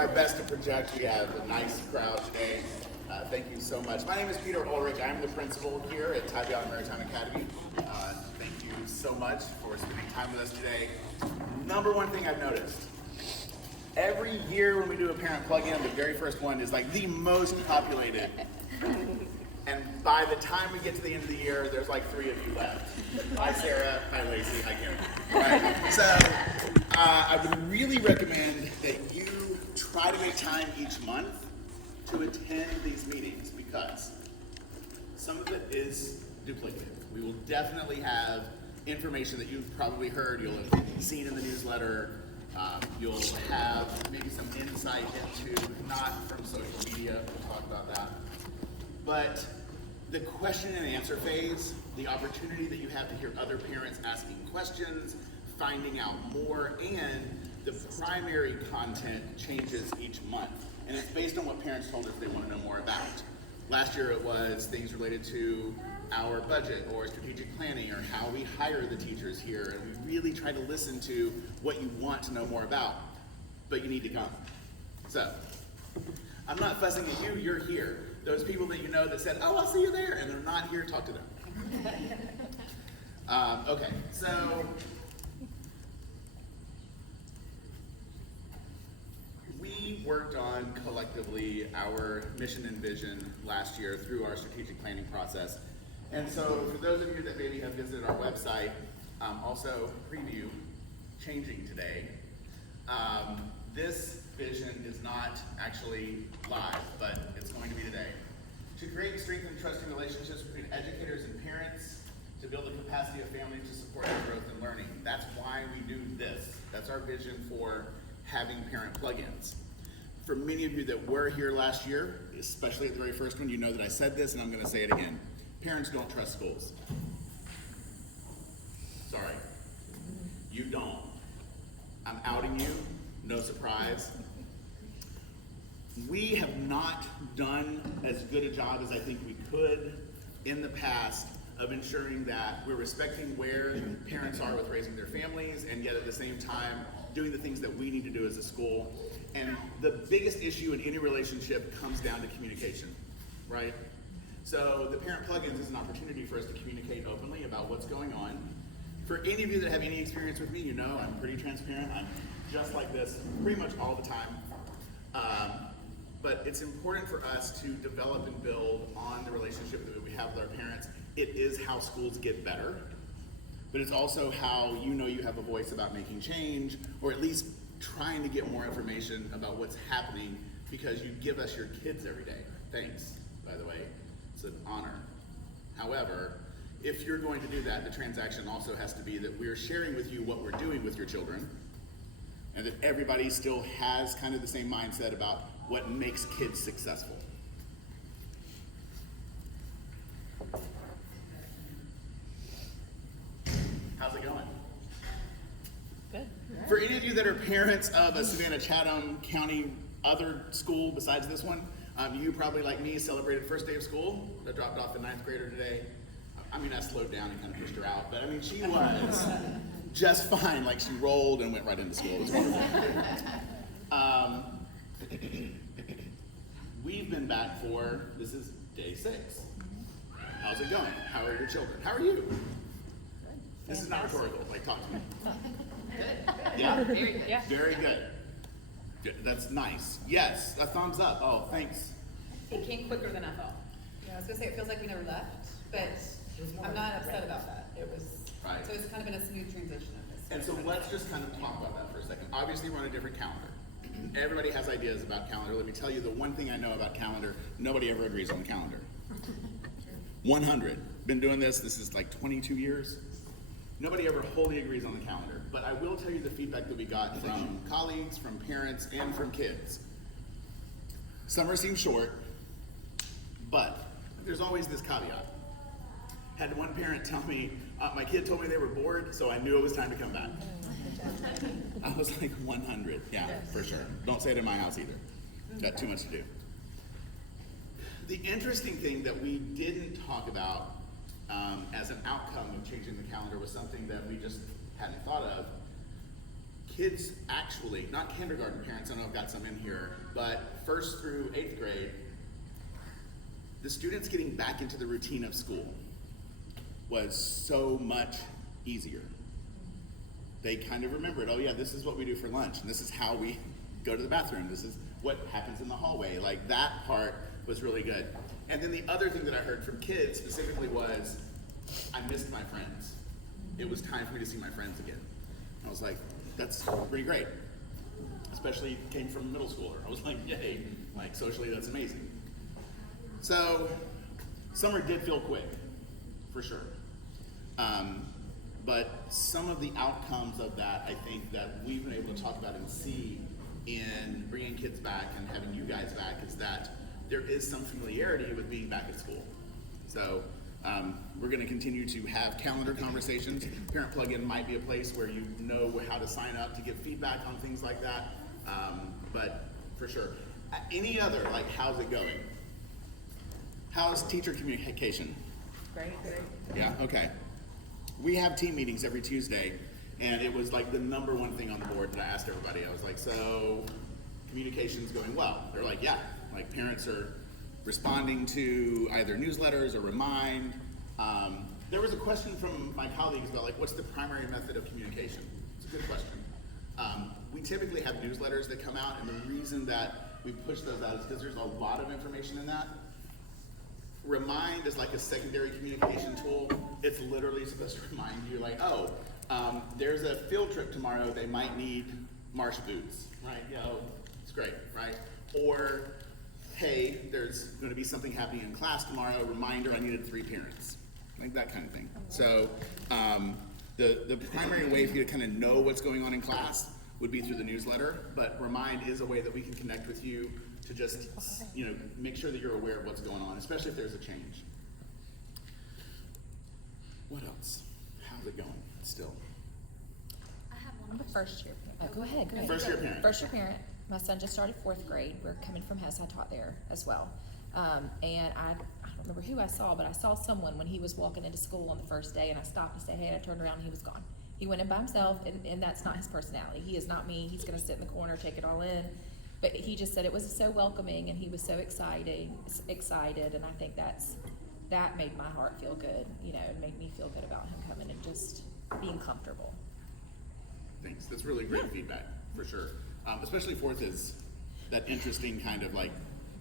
my best to project. We have a nice crowd today. Thank you so much. My name is Peter Ulrich. I'm the principal here at TIMA Maritime Academy. Thank you so much for spending time with us today. Number one thing I've noticed, every year when we do a parent plug-in, the very first one is like the most populated. And by the time we get to the end of the year, there's like 3 of you left. Hi Sarah, hi Lacey, hi Kim. Right. So I would really recommend that you try to make time each month to attend these meetings because some of it is duplicative. We will definitely have information that you've probably heard, you'll have seen in the newsletter, you'll have maybe some insight into, not from social media, we'll talk about that. But the question and answer phase, the opportunity that you have to hear other parents asking questions, finding out more, and the primary content changes each month. And it's based on what parents told us they want to know more about. Last year it was things related to our budget or strategic planning or how we hire the teachers here. And we really try to listen to what you want to know more about, but you need to come. So, I'm not fussing at you, you're here. Those people that you know that said, oh, I'll see you there, and they're not here, talk to them. Okay, so we worked on collectively our mission and vision last year through our strategic planning process. And so for those of you that maybe have visited our website, also preview changing today. This vision is not actually live, but it's going to be today. To create and strengthen trusting relationships between educators and parents, to build the capacity of families to support their growth and learning. That's why we do this. That's our vision for having parent plugins. For many of you that were here last year, especially at the very first one, you know that I said this and I'm going to say it again. Parents don't trust schools. Sorry. You don't. I'm outing you. No surprise. We have not done as good a job as I think we could in the past of ensuring that we're respecting where parents are with raising their families and yet at the same time doing the things that we need to do as a school. And the biggest issue in any relationship comes down to communication, right? So the parent plugins is an opportunity for us to communicate openly about what's going on. For any of you that have any experience with me, you know I'm pretty transparent. I'm just like this pretty much all the time. But it's important for us to develop and build on the relationship that we have with our parents. It is how schools get better, but it's also how you know you have a voice about making change, or at least trying to get more information about what's happening because you give us your kids every day. Thanks, by the way. It's an honor. However, if you're going to do that, the transaction also has to be that we're sharing with you what we're doing with your children, and that everybody still has kind of the same mindset about what makes kids successful. How's it going? Good. For any of you that are parents of a Savannah-Chatham County other school besides this one, you probably, like me, celebrated first day of school. I dropped off a 9th grader today. I mean, I slowed down and kind of pushed her out, but I mean, she was just fine. Like, she rolled and went right into school. It was wonderful. We've been back for, this is day 6. How's it going? How are your children? How are you? This is not rhetorical. Like, talk to me. Good. Yeah? Very good. Yeah. Very good. Good. That's nice. Yes, a thumbs up. Oh, thanks. It came quicker than I thought. I was gonna say it feels like we never left, but I'm not upset about that. It was Right. So it's kind of been a smooth transition of this. And so let's just kind of talk about that for a second. Obviously, we're on a different calendar. Everybody has ideas about calendar. Let me tell you the one thing I know about calendar, nobody ever agrees on the calendar. 100. Been doing this is like 22 years. Nobody ever wholly agrees on the calendar. But I will tell you the feedback that we got from colleagues, from parents, and from kids. Summer seems short, but there's always this caveat. Had one parent tell me, my kid told me they were bored, so I knew it was time to come back. I was like, 100. Yeah, for sure. Don't say it in my house either. Got too much to do. The interesting thing that we didn't talk about as an outcome of changing the calendar was something that we just hadn't thought of. kids actually, not kindergarten parents, I know I've got some in here, but 1st through 8th grade, the students getting back into the routine of school was so much easier. They kind of remembered, oh yeah, this is what we do for lunch, and this is how we go to the bathroom, this is what happens in the hallway. Like, that part was really good. And then the other thing that I heard from kids specifically was, I missed my friends. It was time for me to see my friends again. I was like, that's pretty great. Especially came from a middle schooler. I was like, yay, like socially that's amazing. So, summer did feel quick, for sure. But some of the outcomes of that, I think that we've been able to talk about and see in bringing kids back and having you guys back is that there is some familiarity with being back at school. So we're going to continue to have calendar conversations. Parent Plug-in might be a place where you know how to sign up to give feedback on things like that. But for sure. Any other, like, how's it going? How's teacher communication? Great. Yeah, okay. We have team meetings every Tuesday, and it was like the number one thing on the board that I asked everybody. I was like, so communication's going well? They're like, yeah. Like, parents are responding to either newsletters or Remind. There was a question from my colleagues about, like, what's the primary method of communication? It's a good question. We typically have newsletters that come out, and the reason that we push those out is because there's a lot of information in that. Remind is like a secondary communication tool. It's literally supposed to remind you, like, oh, there's a field trip tomorrow, they might need marsh boots, right? You know, it's great, right? Or, hey, there's going to be something happening in class tomorrow, reminder, I needed 3 parents. Like that kind of thing. So the primary way for you to kind of know what's going on in class would be through the newsletter, but Remind is a way that we can connect with you to just, you know, make sure that you're aware of what's going on, especially if there's a change. What else? How's it going still? I have one. I'm a first year parent. Oh, go ahead. First year parent. First year parent. My son just started 4th grade. We're coming from Hess. I taught there as well. And I don't remember who I saw, but I saw someone when he was walking into school on the first day, and I stopped and said, hey, and I turned around and he was gone. He went in by himself, and that's not his personality. He is not me. He's going to sit in the corner, take it all in. But he just said it was so welcoming, and he was so excited, and I think that made my heart feel good, you know, and made me feel good about him coming and just being comfortable. Thanks. That's really great feedback, for sure. Especially 4th is that interesting kind of like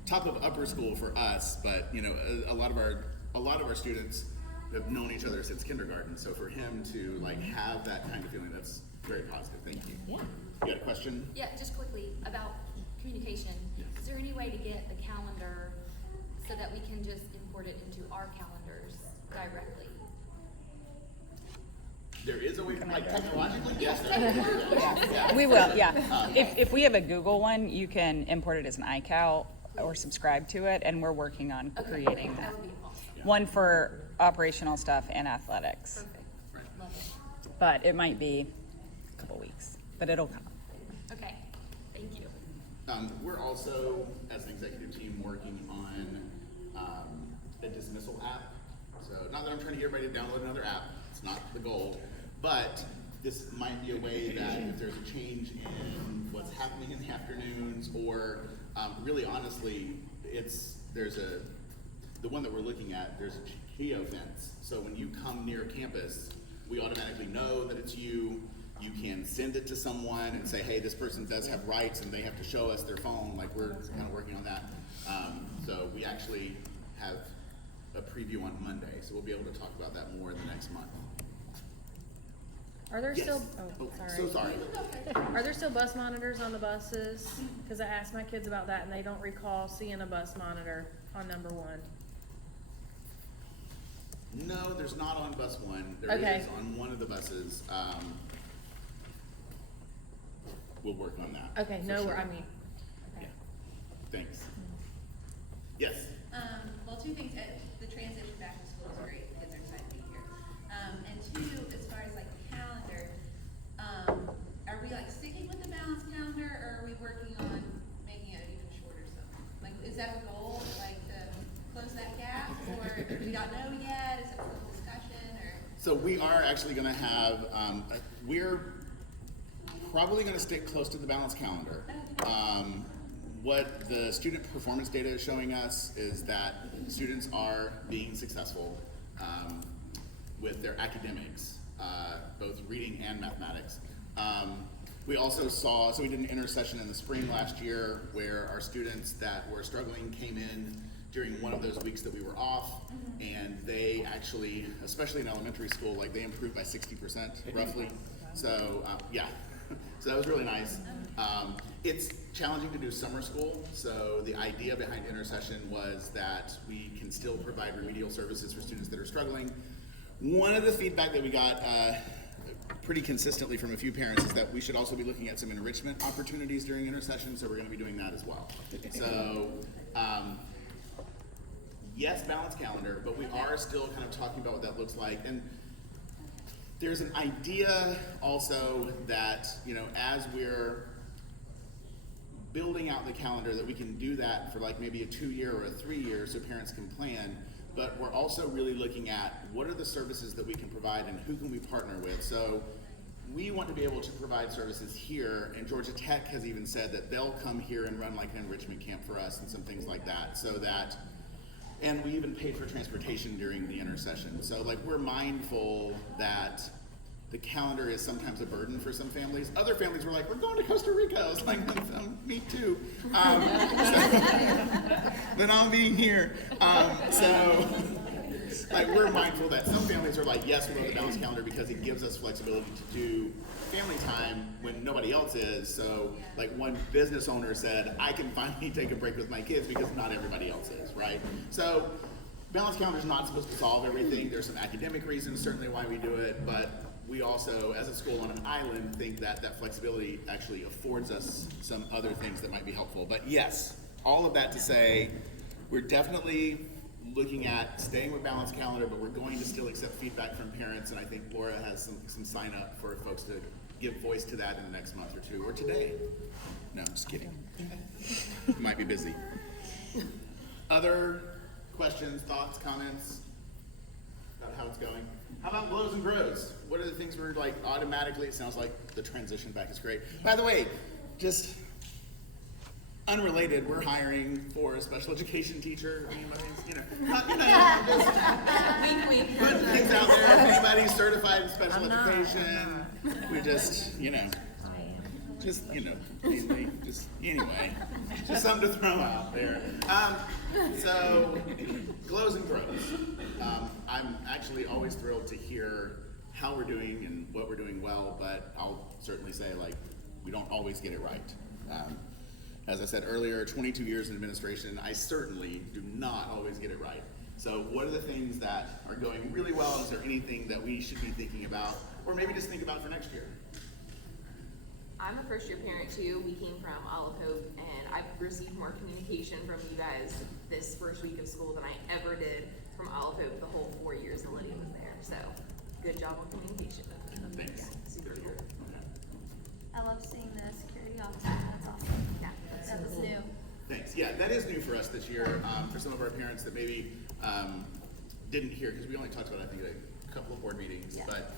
top of upper school for us, but you know, a lot of our students have known each other since kindergarten. So for him to like have that kind of feeling, that's very positive. Thank you. Yeah. You got a question? Yeah, just quickly about communication. Yes. Is there any way to get the calendar so that we can just import it into our calendars directly? There is a way, like technologically, yes. Yeah. We will, yeah. If we have a Google one, you can import it as an iCal or subscribe to it, and we're working on creating That that. would be awesome. One for operational stuff and athletics, Perfect. Love it. but it might be a couple weeks, but it'll come. Okay, thank you. We're also, as an executive team, working on a dismissal app. So not that I'm trying to get everybody to download another app, it's not the goal, but this might be a way that if there's a change in what's happening in the afternoons, or really honestly, the one that we're looking at, there's a geofence. So when you come near campus, we automatically know that it's you. You can send it to someone and say, hey, this person does have rights, and they have to show us their phone. Like, we're kind of working on that. So we actually have a preview on Monday, so we'll be able to talk about that more in the next month. Are there Yes. still, So sorry. are there still bus monitors on the buses? Cause I asked my kids about that and they don't recall seeing a bus monitor on number 1. No, there's not on bus 1. There Okay. is on one of the buses. We'll work on that. Okay, for no, sure. I mean, Yeah. Thanks. Yes. Well, 2 things. The transition back to school is great. Kids are excited to be here. And 2, as far as like the calendar, are we like sticking with the balanced calendar, or are we working on making it even shorter? Something like, is that a goal, like to close that gap, or do we not know yet? Is it still a discussion, or? So we are actually going to have, probably going to stick close to the balanced calendar. What the student performance data is showing us is that students are being successful with their academics, both reading and mathematics. We also saw, so we did an intersession in the spring last year where our students that were struggling came in during one of those weeks that we were off, and they actually, especially in elementary school, like they improved by 60% roughly. So yeah, so that was really nice. It's challenging to do summer school, so the idea behind intersession was that we can still provide remedial services for students that are struggling. One of the feedback that we got pretty consistently from a few parents is that we should also be looking at some enrichment opportunities during intersession, so we're going to be doing that as well. So yes, balanced calendar, but we are still kind of talking about what that looks like. And there's an idea also that, you know, as we're building out the calendar, that we can do that for like maybe a 2-year or a 3-year so parents can plan. But we're also really looking at what are the services that we can provide and who can we partner with. So we want to be able to provide services here, and Georgia Tech has even said that they'll come here and run like an enrichment camp for us and some things like that, so that, and we even paid for transportation during the intersession. So like we're mindful that the calendar is sometimes a burden for some families. Other families were like, we're going to Costa Rica. I was like, me too. Then I'm being here. So like we're mindful that some families are like, yes, we love the balanced calendar because it gives us flexibility to do family time when nobody else is. So like one business owner said, I can finally take a break with my kids because not everybody else is, right? So balanced calendar is not supposed to solve everything. There's some academic reasons certainly why we do it, but we also, as a school on an island, think that that flexibility actually affords us some other things that might be helpful. But yes, all of that to say, we're definitely looking at staying with balanced calendar, but we're going to still accept feedback from parents, and I think Laura has some sign up for folks to give voice to that in the next month or two, or today. No, just kidding. Might be busy. Other questions, thoughts, comments about how it's going? How about blows and grows? What are the things we're like automatically, it sounds like the transition back is great. By the way, just unrelated, we're hiring for a special education teacher. I mean, you know, just putting things out there. If anybody's certified in special education, we just, you know, mainly, just anyway, just something to throw out there. So, glows and grows. I'm actually always thrilled to hear how we're doing and what we're doing well, but I'll certainly say, like, we don't always get it right. As I said earlier, 22 years in administration, I certainly do not always get it right. So what are the things that are going really well? Is there anything that we should be thinking about, or maybe just think about for next year? I'm a first-year parent too. We came from Olive Hope, and I've received more communication from you guys this first week of school than I ever did from Olive Hope the whole 4 years that Lydia was there. So, good job on communication. Thanks. Yeah, super cool. I love seeing the security officer. That's awesome. Yeah, That was new. Thanks. Yeah, that is new for us this year. For some of our parents that maybe didn't hear, because we only talked about it, I think, at a couple of board meetings. Yeah. But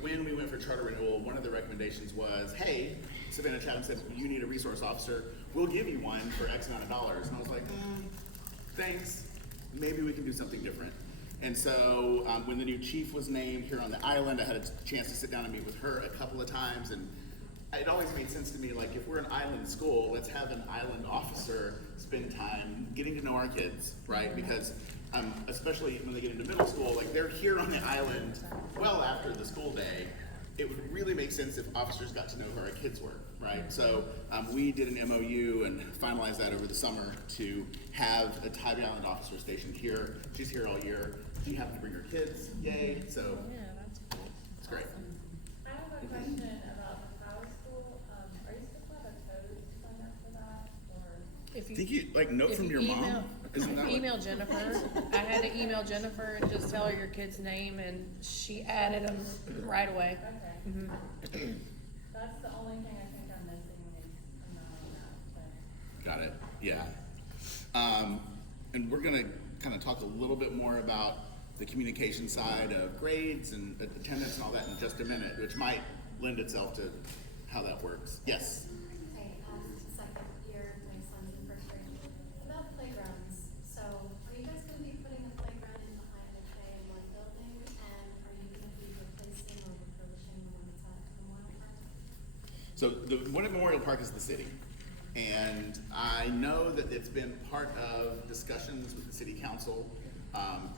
when we went for charter renewal, one of the recommendations was, hey, Savannah Chatham said, you need a resource officer. We'll give you one for X amount of dollars. And I was like, thanks. Maybe we can do something different. And so when the new chief was named here on the island, I had a chance to sit down and meet with her a couple of times. And it always made sense to me, like, if we're an island school, let's have an island officer spend time getting to know our kids, right? Because especially when they get into middle school, like, they're here on the island well after the school day. It would really make sense if officers got to know who our kids were, right? So we did an MOU and finalized that over the summer to have a Tybee Island officer stationed here. She's here all year. She happened to bring her kids, yay, so Yeah, that's cool. it's great. I have a question about the power school. Are you supposed to have a code to sign up for that, or? If I think you, like, note if from you your mom? Isn't that what- email Jennifer. I had to email Jennifer and just tell her your kid's name, and she added them right away. Okay. That's the only thing I think I'm missing is I'm not on that, but. Got it, yeah. And we're gonna kind of talk a little bit more about the communication side of grades and attendance and all that in just a minute, which might lend itself to how that works. Yes? Hey, second year, my son's in first grade. About playgrounds, so are you guys gonna be putting a playground in behind the K1 building? And are you gonna be replacing or refurbishing the one that's at Memorial Park? So the one at Memorial Park is the city. And I know that it's been part of discussions with the city council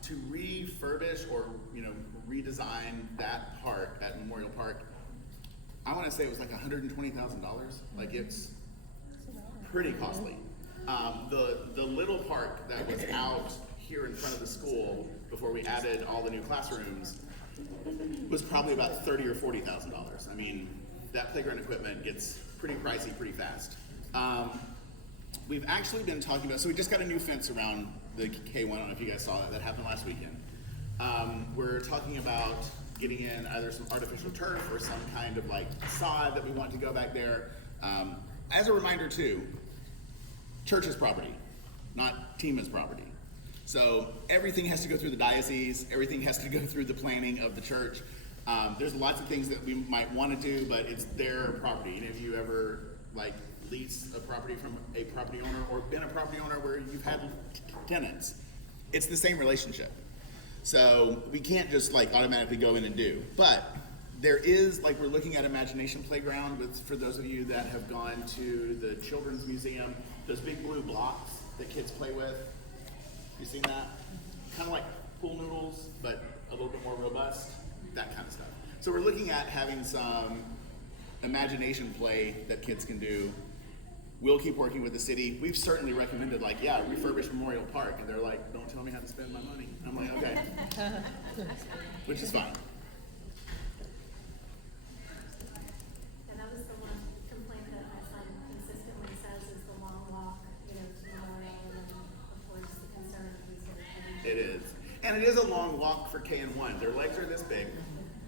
to refurbish or, you know, redesign that park at Memorial Park. I want to say it was like $120,000. Like, it's pretty costly. The little park that was out here in front of the school before we added all the new classrooms was probably about $30,000 or $40,000. I mean, that playground equipment gets pretty pricey pretty fast. We've actually been talking about, so we just got a new fence around the K1. I don't know if you guys saw that. That happened last weekend. We're talking about getting in either some artificial turf or some kind of like sod that we want to go back there. As a reminder too, church's property, not TIMA's property. So everything has to go through the diocese, everything has to go through the planning of the church. There's lots of things that we might want to do, but it's their property. And if you ever like lease a property from a property owner or been a property owner where you've had tenants, it's the same relationship. So we can't just like automatically go in and do. But there is, like, we're looking at Imagination Playground for those of you that have gone to the Children's Museum, those big blue blocks that kids play with. You seen that? Kind of like pool noodles, but a little bit more robust, that kind of stuff. So we're looking at having some imagination play that kids can do. We'll keep working with the city. We've certainly recommended, like, yeah, refurbish Memorial Park. And they're like, don't tell me how to spend my money. I'm like, okay. Which is fine. And that was the one complaint that my son consistently says is the long walk, you know, to Memorial, and then of course the concern of these sort of things. It is. And it is a long walk for K&1. Their legs are this big,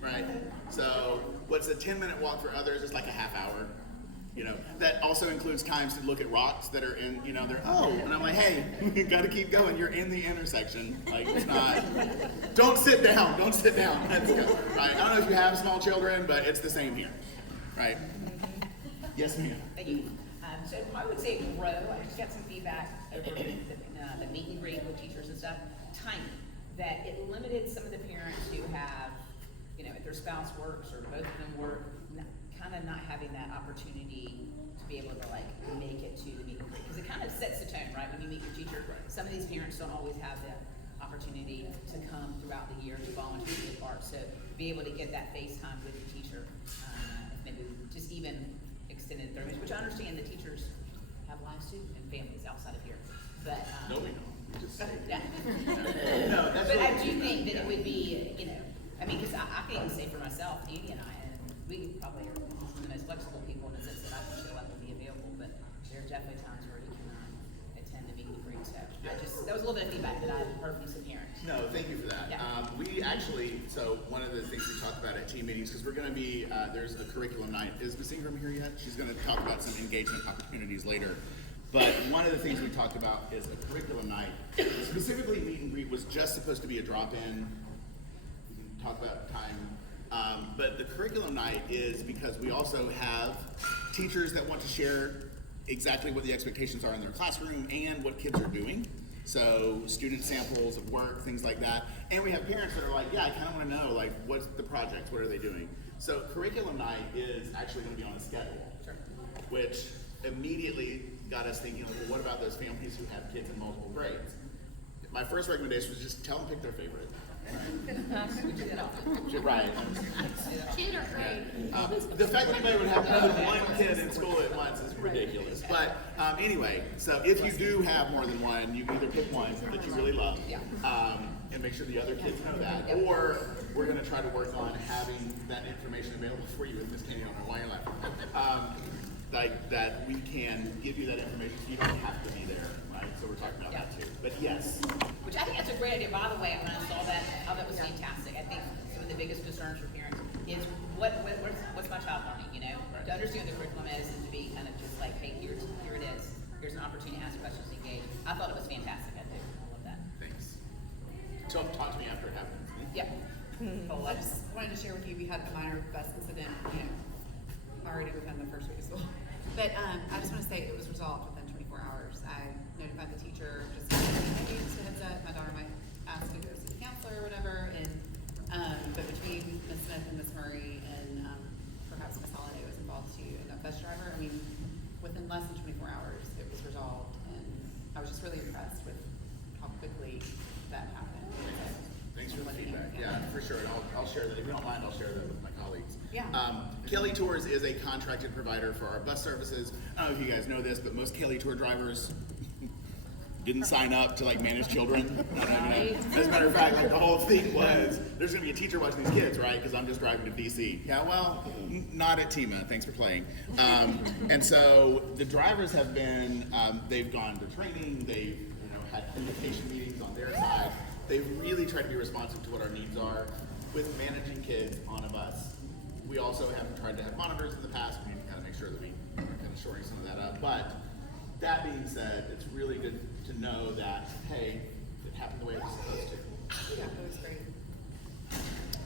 right? So what's a 10-minute walk for others is like a half hour. You know, that also includes times to look at rocks that are in, you know, they're, oh, and I'm like, hey, you gotta keep going. You're in the intersection. Like, it's not, don't sit down, let's go, right? I don't know if you have small children, but it's the same here, right? Yes, ma'am. Thank you. So I would say grow. I just got some feedback over the meet and greet with teachers and stuff. Tiny, that it limited some of the parents who have, you know, if their spouse works or both of them work, kind of not having that opportunity to be able to like make it to the meet and greet, because it kind of sets the tone, right? When you meet your teacher, some of these parents don't always have the opportunity to come throughout the year to volunteer to be a part. So be able to get that FaceTime with your teacher, maybe just even extended 30 minutes, which I understand the teachers have lives too and families outside of here. But No, we don't. We just say yeah. No, that's But I what- do think that it would be, you know, I mean, because I can even say for myself, Andy and I, and we probably are the most flexible people in the sense that I can show up and be available, but there are definitely times where you cannot attend the meet and greet. So I just, that was a little bit of feedback that I heard from some parents. No, thank you for that. Yeah. We actually, so one of the things we talked about at team meetings, because we're going to be, there's a curriculum night. Is Ms. Ingram here yet? She's going to talk about some engagement opportunities later. But one of the things we talked about is a curriculum night. Specifically, meet and greet was just supposed to be a drop-in. We can talk about time. But the curriculum night is because we also have teachers that want to share exactly what the expectations are in their classroom and what kids are doing. So student samples of work, things like that. And we have parents that are like, yeah, I kind of want to know, like, what's the projects? What are they doing? So curriculum night is actually going to be on a schedule, which immediately got us thinking, like, well, what about those families who have kids in multiple grades? My first recommendation was just tell them pick their favorite. Right. Kid or grade? The fact that anybody would have more than one kid in school at once is ridiculous. But anyway, so if you do have more than one, you can either pick one that you really love and make sure the other kids know that, or we're going to try to work on having that information available for you with Ms. Kenny on her while you're laughing. Like that we can give you that information so you don't have to be there, right? So we're talking about that too. But yes. Which I think that's a great idea. By the way, when I saw that, I thought that was fantastic. I think some of the biggest concerns for parents is what's my child learning, you know? To understand what the curriculum is and to be kind of just like, hey, here it is. Here's an opportunity to ask questions, engage. I thought it was fantastic. I do. I love that. Thanks. Talk to me after it happens. Yeah. Well, I just wanted to share with you, we had a minor bus incident, you know, already within the first week of school. But I just want to say it was resolved within 24 hours. I notified the teacher, just saying, hey, just a heads up, my daughter might ask to go see the counselor or whatever. And but between Ms. Smith and Ms. Murray and perhaps Ms. Holiday was involved too, and that bus driver, I mean, within less than 24 hours, it was resolved. And I was just really impressed with how quickly that happened. Thanks for the feedback. Yeah, for sure. And I'll share that. If you don't mind, I'll share that with my colleagues. Yeah. Kelly Tours is a contracted provider for our bus services. I don't know if you guys know this, but most Kelly Tour drivers didn't sign up to like manage children. As a matter of fact, like the whole thing was, there's gonna be a teacher watching these kids, right? Because I'm just driving to DC. Yeah, well, not at TIMA. Thanks for playing. And so the drivers have been, they've gone to training. They've had communication meetings on their side. They've really tried to be responsive to what our needs are with managing kids on a bus. We also have tried to have monitors in the past. We need to kind of make sure that we are kind of shoring some of that up. But that being said, it's really good to know that, hey, it happened the way it was supposed to. Yeah, it was great.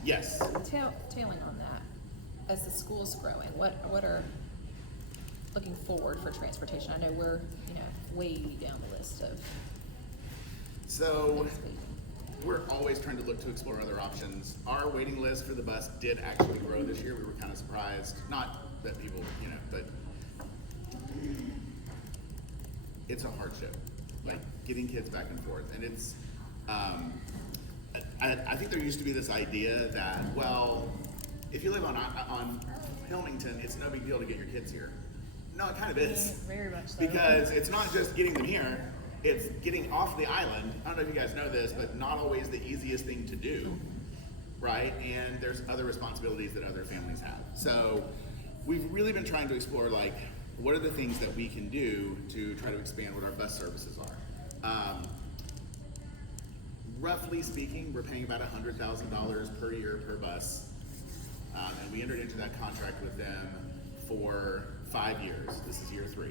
Yes. Tailing on that, as the school's growing, what are looking forward for transportation? I know we're, way down the list of So things we- we're always trying to look to explore other options. Our waiting list for the bus did actually grow this year. We were kind of surprised. Not that people, but it's a hardship, like getting kids back and forth. And it's, I think there used to be this idea that, well, if you live on Hilmington, it's no big deal to get your kids here. No, it kind of is. Very much so. Because it's not just getting them here, it's getting off the island. I don't know if you guys know this, but not always the easiest thing to do, right? And there's other responsibilities that other families have. So we've really been trying to explore, like, what are the things that we can do to try to expand what our bus services are. Roughly speaking, we're paying about $100,000 per year per bus. And we entered into that contract with them for 5 years. This is year 3.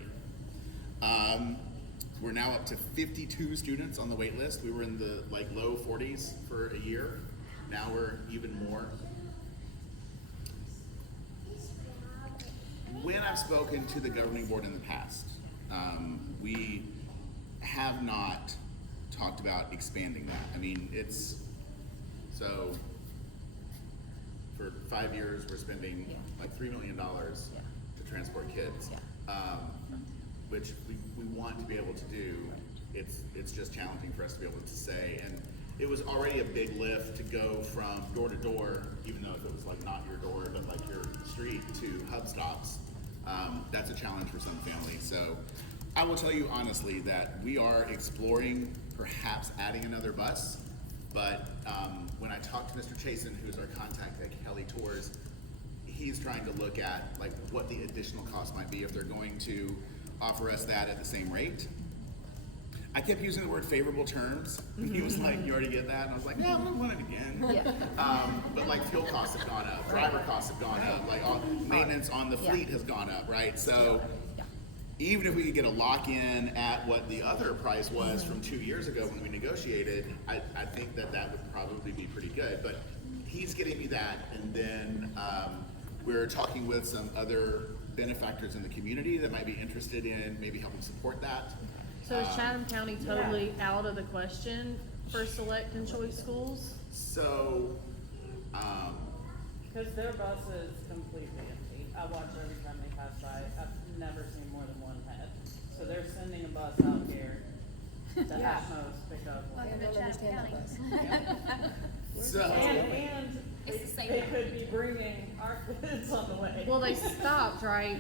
We're now up to 52 students on the wait list. We were in the low 40s for a year. Now we're even more. When I've spoken to the governing board in the past, we have not talked about expanding that. I mean, so for 5 years we're spending like $3 million to transport kids. Which we want to be able to do. It's just challenging for us to be able to say. And it was already a big lift to go from door to door, even though if it was like not your door, but like your street, to hub stops. That's a challenge for some families. So I will tell you honestly that we are exploring perhaps adding another bus. But when I talked to Mr. Chasen, who's our contact at Kelly Tours, he's trying to look at like what the additional cost might be if they're going to offer us that at the same rate. I kept using the word favorable terms. And he was like, you already get that? And I was like, no, I want it again. But like fuel costs have gone up, driver costs have gone up, like all maintenance on the fleet has gone up, right? So even if we could get a lock-in at what the other price was from 2 years ago when we negotiated, I think that would probably be pretty good. But he's getting me that, and then we're talking with some other benefactors in the community that might be interested in maybe helping support that. So is Chatham County totally out of the question for select and choice schools? So, because their bus is completely empty. I watch every time they pass by. I've never seen more than one head. So they're sending a bus out here to at most pick up one. Welcome to Chatham County. so And It's the same they thing. could be bringing our kids on the way. Well, they stopped, right,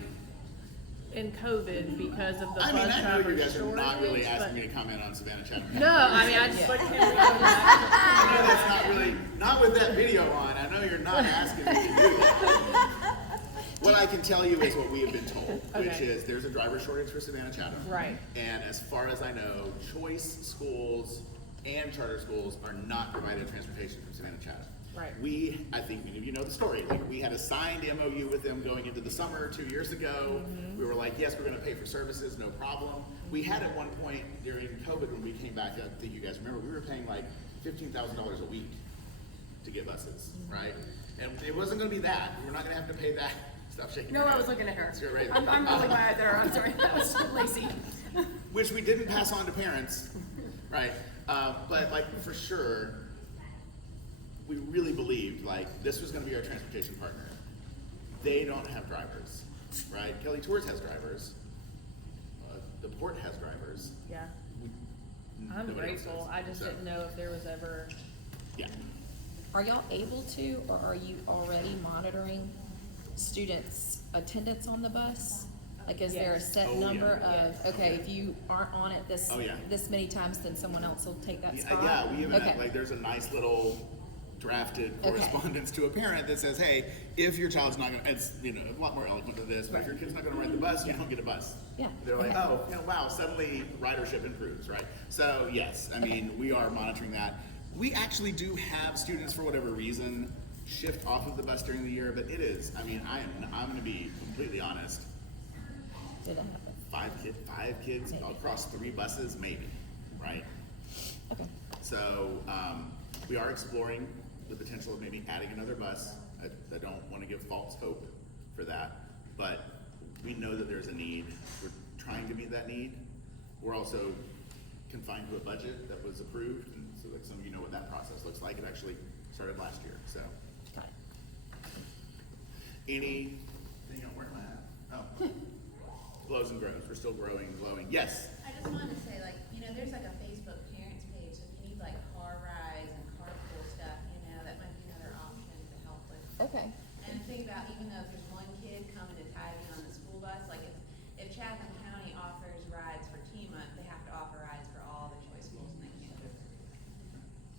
in COVID because of the I bus mean, I know driver you guys are not really shortage, asking but- me to comment on Savannah Chatham. No, I mean, I just, But can we I know that's not really, not with that video on. I know you're not asking me to do that. What I can tell you is what we have been told, which Okay. is there's a driver shortage for Savannah Chatham. Right. And as far as I know, choice schools and charter schools are not providing transportation from Savannah Chatham. Right. I think many of you know the story. Like we had a signed MOU with them going into the summer 2 years ago. We were like, yes, we're gonna pay for services, no problem. We had at one point during COVID when we came back, I think you guys remember, we were paying like $15,000 a week to get buses, right? And it wasn't gonna be that. We were not gonna have to pay that Stop shaking No, your I head. was looking at her. You're right. I'm rolling my eyes at her, I'm sorry, that was Lacey. Which we didn't pass on to parents, right? But like for sure, we really believed like this was going to be our transportation partner. They don't have drivers, right? Kelly Tours has drivers. The port has drivers. Yeah, We, I'm nobody else grateful, does. I just So, didn't know if there was ever, Yeah. Are y'all able to, or are you already monitoring students' attendance on the bus? Like, is there a Yes. set Oh, yeah. number of, Yes. okay, if you aren't on it this, Oh, yeah. this many times, then someone else will take that spot? Yeah, we even Okay. like there's a nice little drafted Okay. correspondence to a parent that says, hey, if your child's not gonna, it's a lot more eloquent than this, but if your kid's not gonna ride the bus, you don't get a bus. Yeah. They're like, Okay. oh, wow, suddenly ridership improves, right? So yes, I mean, we are monitoring that. We actually do have students, for whatever reason, shift off of the bus during the year, but it is, I mean, I'm gonna be completely honest, Did it happen? five kids Maybe. across 3 buses, maybe, right? Okay. So we are exploring the potential of maybe adding another bus. I don't want to give false hope for that, but we know that there's a need. We're trying to meet that need. We're also confined to a budget that was approved, and so like some of you know what that process looks like. It actually started last year. So Got it. anything else? Where am I at? Oh, glows and grows. We're still growing, glowing. Yes. I just wanted to say, like, there's like a Facebook parents page, so if you need like car rides and carpool stuff, that might be another option to help with. Okay. And think about, even though if there's one kid coming to Tybee on the school bus, like if Chatham County offers rides for TIMA, they have to offer rides for all the choice schools, and they can't do it.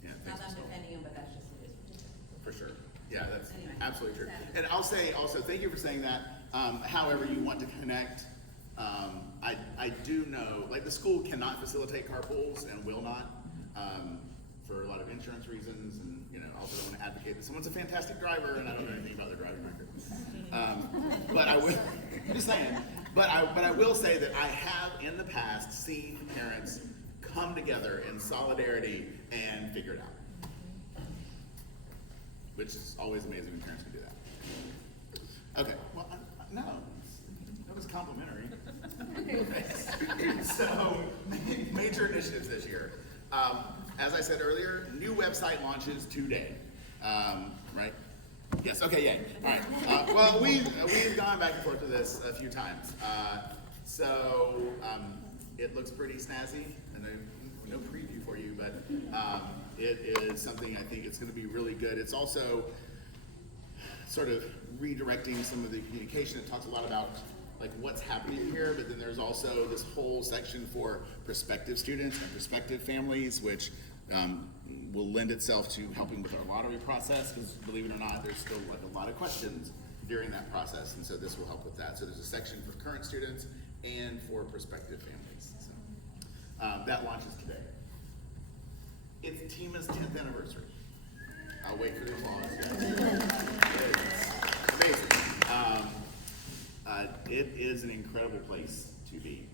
Yeah. Not thanks, that I'm Ms. Cole. defending them, but that's just it is. For sure. Yeah, that's Anyway. absolutely true. Sad. And I'll say also, thank you for saying that. However you want to connect, I do know, like the school cannot facilitate carpools and will not, for a lot of insurance reasons, and also don't want to advocate that someone's a fantastic driver and I don't know anything about their driving record. But I will, I'm just saying, but I will say that I have in the past seen parents come together in solidarity and figure it out. Which is always amazing when parents can do that. Okay, well, no, that was complimentary. So, major initiatives this year. As I said earlier, new website launches today, right? Yes, okay, yay. All right. Well, we've gone back and forth with this a few times. It looks pretty snazzy, and no preview for you, but it is something I think it's going to be really good. It's also sort of redirecting some of the communication. It talks a lot about like what's happening here, but then there's also this whole section for prospective students and prospective families, which will lend itself to helping with our lottery process, because believe it or not, there's still like a lot of questions during that process, and so this will help with that. So there's a section for current students and for prospective families. So that launches today. It's TIMA's 10th anniversary. I'll wait for the applause. Amazing. It is an incredible place to be.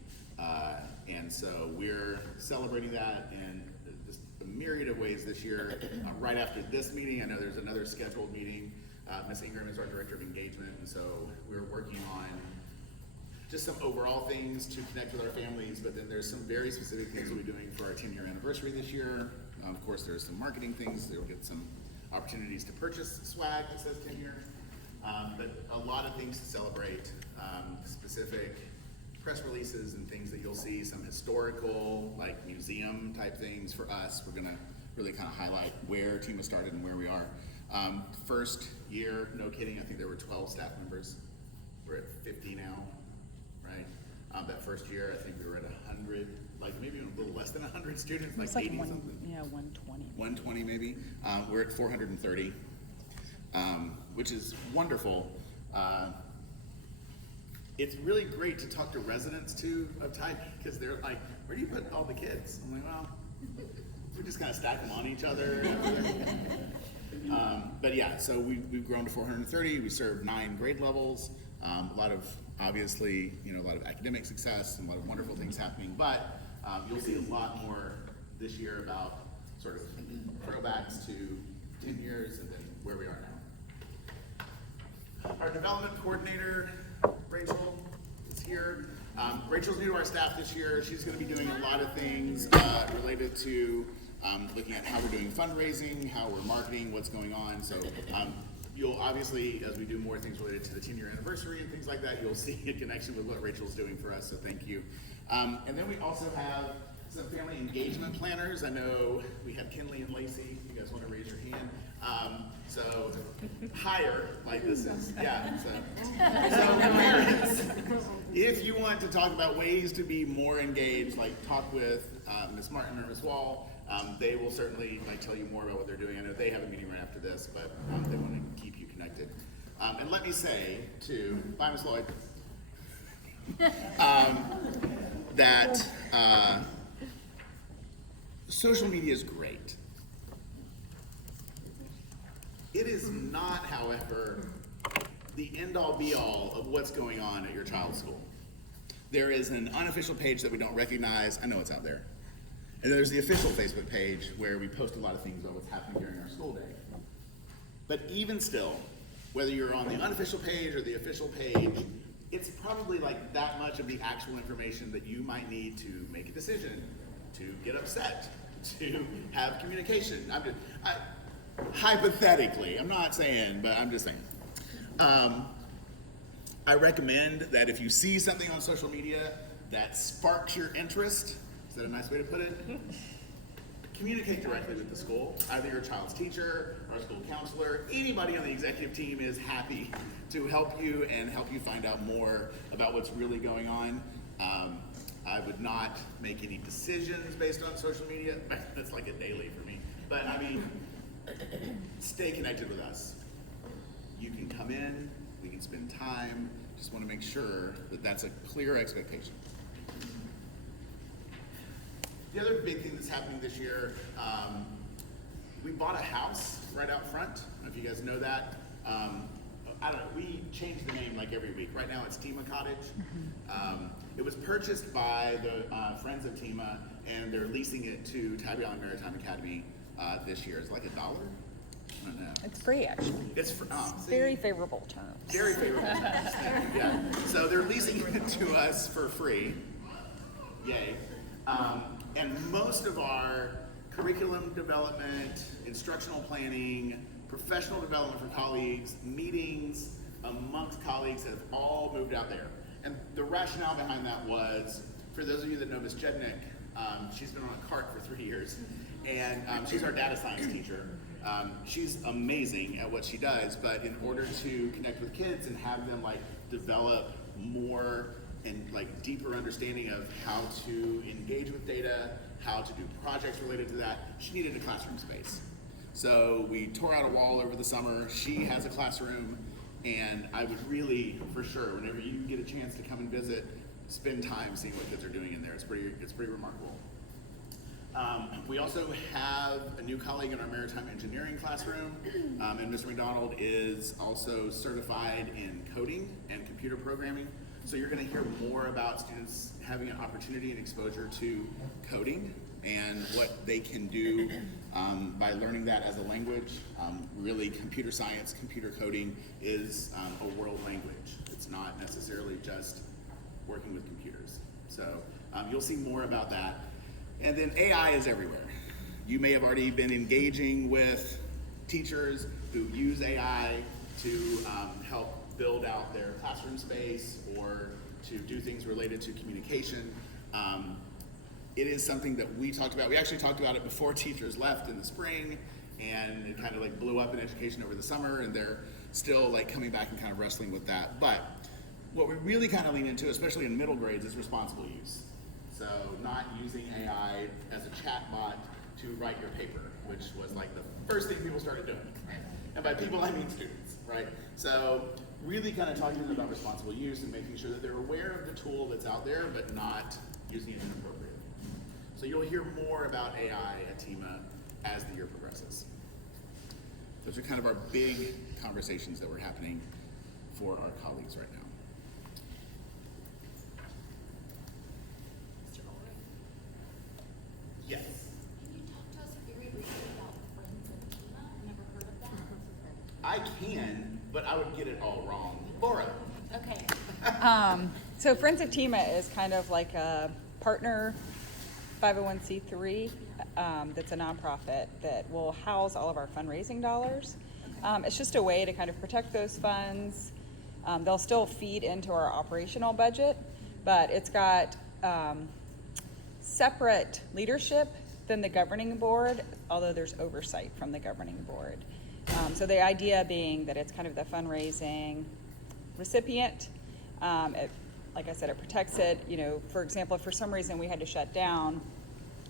And so we're celebrating that in just a myriad of ways this year. Right after this meeting, I know there's another scheduled meeting. Ms. Ingram is our Director of Engagement, and so we're working on just some overall things to connect with our families, but then there's some very specific things we'll be doing for our 10-year anniversary this year. Of course, there's some marketing things. They'll get some opportunities to purchase swag that says 10 years. But a lot of things to celebrate, specific press releases and things that you'll see, some historical, like museum type things for us. We're gonna really kind of highlight where TIMA started and where we are. First year, no kidding, I think there were 12 staff members. We're at 50 now, right? That first year, I think we were at 100, like maybe a little less than 100 students, like It's like 80 something. 120. 120 maybe. We're at 430, which is wonderful. It's really great to talk to residents too of Tybee, because they're like, where do you put all the kids? I'm like, well, we just kind of stack them on each other. But yeah, so we've grown to 430. We serve 9 grade levels. A lot of, obviously, a lot of academic success and a lot of wonderful things happening. But you'll see a lot more this year about sort of throwbacks to 10 years and then where we are now. Our development coordinator, Rachel, is here. Rachel's new to our staff this year. She's going to be doing a lot of things related to looking at how we're doing fundraising, how we're marketing, what's going on. So you'll obviously, as we do more things related to the 10-year anniversary and things like that, you'll see a connection with what Rachel's doing for us, so thank you. And then we also have some family engagement planners. I know we have Kinley and Lacey. You guys want to raise your hand? So higher, like this is, yeah. So parents, if you want to talk about ways to be more engaged, like talk with Ms. Martin or Ms. Wall, they will certainly tell you more about what they're doing. I know they have a meeting right after this, but they want to keep you connected. And let me say too, bye Ms. Lloyd, that social media is great. It is not, however, the end-all be-all of what's going on at your child's school. There is an unofficial page that we don't recognize. I know it's out there. And there's the official Facebook page where we post a lot of things about what's happening during our school day. But even still, whether you're on the unofficial page or the official page, it's probably like that much of the actual information that you might need to make a decision, to get upset, to have communication. Hypothetically, I'm not saying, but I'm just saying. I recommend that if you see something on social media that sparks your interest, is that a nice way to put it? Communicate directly with the school, either your child's teacher or school counselor. Anybody on the executive team is happy to help you and help you find out more about what's really going on. I would not make any decisions based on social media. That's like a daily for me. But I mean, stay connected with us. You can come in, we can spend time. Just want to make sure that that's a clear expectation. The other big thing that's happening this year, we bought a house right out front. I don't know if you guys know that. I don't know, we change the name like every week. Right now it's TIMA Cottage. It was purchased by the Friends of TIMA, and they're leasing it to Tybee Maritime Academy this year. It's like $1. I don't know. It's free, actually. It's Very favorable terms. Very favorable terms. Thank you. Yeah. So they're leasing it to us for free. Yay. And most of our curriculum development, instructional planning, professional development for colleagues, meetings amongst colleagues have all moved out there. And the rationale behind that was, for those of you that know Ms. Jednick, she's been on a cart for 3 years, and she's our data science teacher. She's amazing at what she does, but in order to connect with kids and have them develop more and deeper understanding of how to engage with data, how to do projects related to that, she needed a classroom space. So we tore out a wall over the summer. She has a classroom, and I would really, for sure, whenever you get a chance to come and visit, spend time seeing what kids are doing in there. It's pretty remarkable. We also have a new colleague in our maritime engineering classroom, and Mr. McDonald is also certified in coding and computer programming. So you're going to hear more about students having an opportunity and exposure to coding and what they can do by learning that as a language. Really, computer science, computer coding is a world language. It's not necessarily just working with computers. So you'll see more about that. And then AI is everywhere. You may have already been engaging with teachers who use AI to help build out their classroom space or to do things related to communication. It is something that we talked about. We actually talked about it before teachers left in the spring, and it kind of blew up in education over the summer, and they're still coming back and kind of wrestling with that. But what we really kind of lean into, especially in middle grades, is responsible use. So not using AI as a chatbot to write your paper, which was the first thing people started doing. And by people, I mean students, right? So really kind of talking to them about responsible use and making sure that they're aware of the tool that's out there, but not using it inappropriately. So you'll hear more about AI at TIMA as the year progresses. Those are kind of our big conversations that were happening for our colleagues right now. Yes. Can you talk to us very briefly about Friends of TIMA? I never heard of that. I can. but I would get it all wrong. Laura. Okay. So Friends of TIMA is kind of like a partner 501c3 that's a nonprofit that will house all of our fundraising dollars. It's just a way to kind of protect those funds. They'll still feed into our operational budget, but it's got separate leadership than the governing board, although there's oversight from the governing board. So the idea being that it's kind of the fundraising recipient. Like I said, it protects it. You know, for example, if for some reason we had to shut down,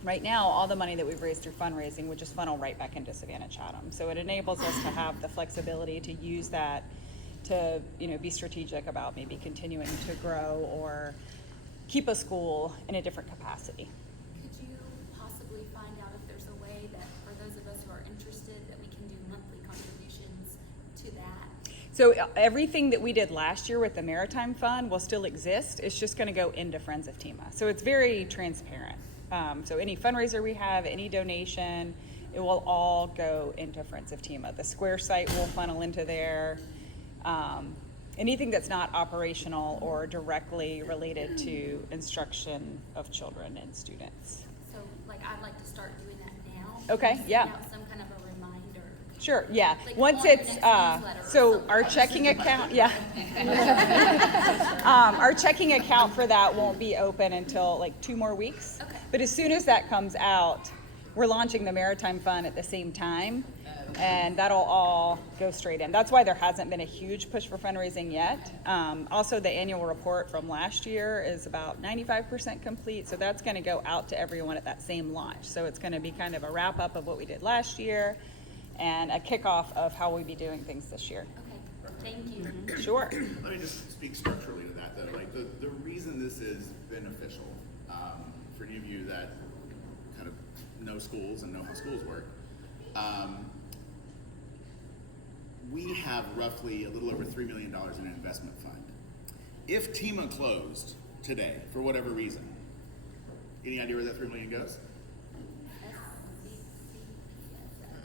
right now all the money that we've raised through fundraising would just funnel right back into Savannah Chatham. So it enables us to have the flexibility to use that to, you know, be strategic about maybe continuing to grow or keep a school in a different capacity. Could you possibly find out if there's a way that for those of us who are interested that we can do monthly contributions to that? So everything that we did last year with the Maritime Fund will still exist. It's just going to go into Friends of TIMA. So it's very transparent. So any fundraiser we have, any donation, it will all go into Friends of TIMA. The Square site will funnel into there. Anything that's not operational or directly related to instruction of children and students. So, like, I'd like to start doing that now. Okay, Send yeah. out some kind of a reminder. Sure, yeah. Like Once on your it's, next newsletter or so something. our checking account, yeah. Our checking account for that won't be open until like 2 more weeks. Okay. But as soon as that comes out, we're launching the Maritime Fund at the same time, and that'll all go straight in. That's why there hasn't been a huge push for fundraising yet. Also, the annual report from last year is about 95% complete, so that's going to go out to everyone at that same launch. So it's going to be kind of a wrap up of what we did last year and a kickoff of how we'll be doing things this year. Okay, thank you. Sure. Let me just speak structurally to that, though. Like the reason this is beneficial for any of you that kind of know schools and know how schools work, we have roughly a little over $3 million in an investment fund. If TIMA closed today for whatever reason, any idea where that $3 million goes?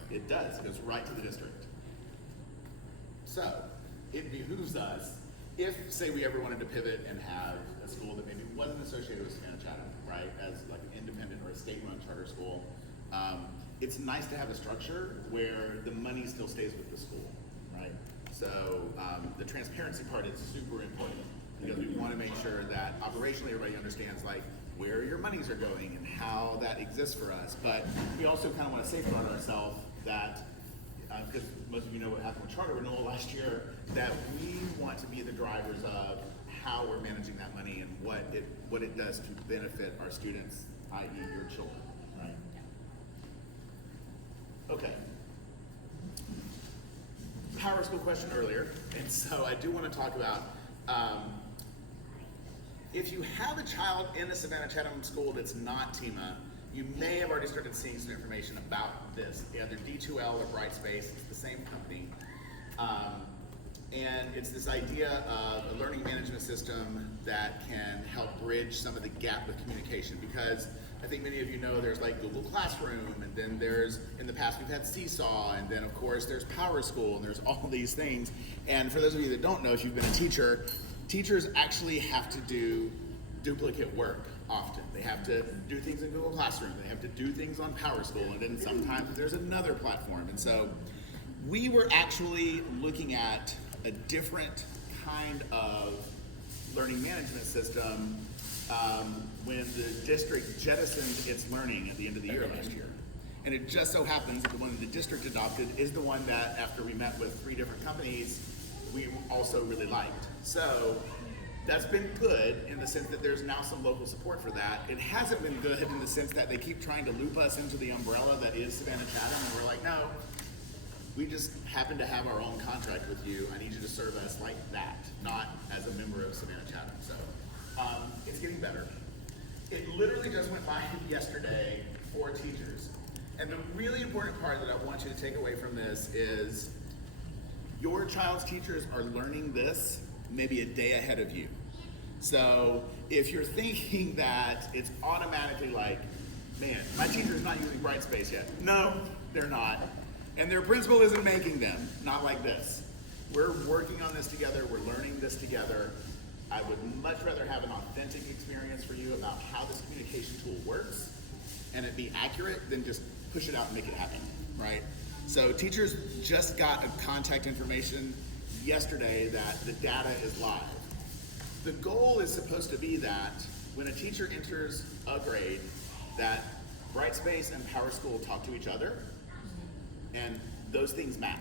It does. It goes right to the district. So it behooves us, if, say, we ever wanted to pivot and have a school that maybe wasn't associated with Savannah Chatham, right, as like an independent or a state-run charter school, it's nice to have a structure where the money still stays with the school, right? So the transparency part is super important because we want to make sure that operationally everybody understands like where your monies are going and how that exists for us. But we also kind of want to safeguard ourselves that, because most of you know what happened with charter renewal last year, that we want to be the drivers of how we're managing that money and what it does to benefit our students, i.e. your children, right? Okay. Power school question earlier, and so I do want to talk about if you have a child in a Savannah Chatham school that's not TIMA, you may have already started seeing some information about this, either D2L or Brightspace. It's the same company. And it's this idea of a learning management system that can help bridge some of the gap with communication, because I think many of you know there's like Google Classroom, and then there's, in the past we've had Seesaw, and then of course there's Power School, and there's all these things. And for those of you that don't know, if you've been a teacher, teachers actually have to do duplicate work often. They have to do things in Google Classroom, they have to do things on Power School, and then sometimes there's another platform. And so we were actually looking at a different kind of learning management system when the district jettisoned its learning at the end of the year last year. And it just so happens that the one that the district adopted is the one that, after we met with 3 different companies, we also really liked. So that's been good in the sense that there's now some local support for that. It hasn't been good in the sense that they keep trying to loop us into the umbrella that is Savannah Chatham, and we're like, no, we just happen to have our own contract with you. I need you to serve us like that, not as a member of Savannah Chatham. So it's getting better. It literally just went live yesterday for teachers. And the really important part that I want you to take away from this is your child's teachers are learning this maybe a day ahead of you. So if you're thinking that it's automatically like, man, my teacher's not using Brightspace yet. No, they're not. And their principal isn't making them, not like this. We're working on this together, we're learning this together. I would much rather have an authentic experience for you about how this communication tool works and it be accurate than just push it out and make it happen, right? So teachers just got a contact information yesterday that the data is live. The goal is supposed to be that when a teacher enters a grade, that Brightspace and PowerSchool talk to each other and those things match.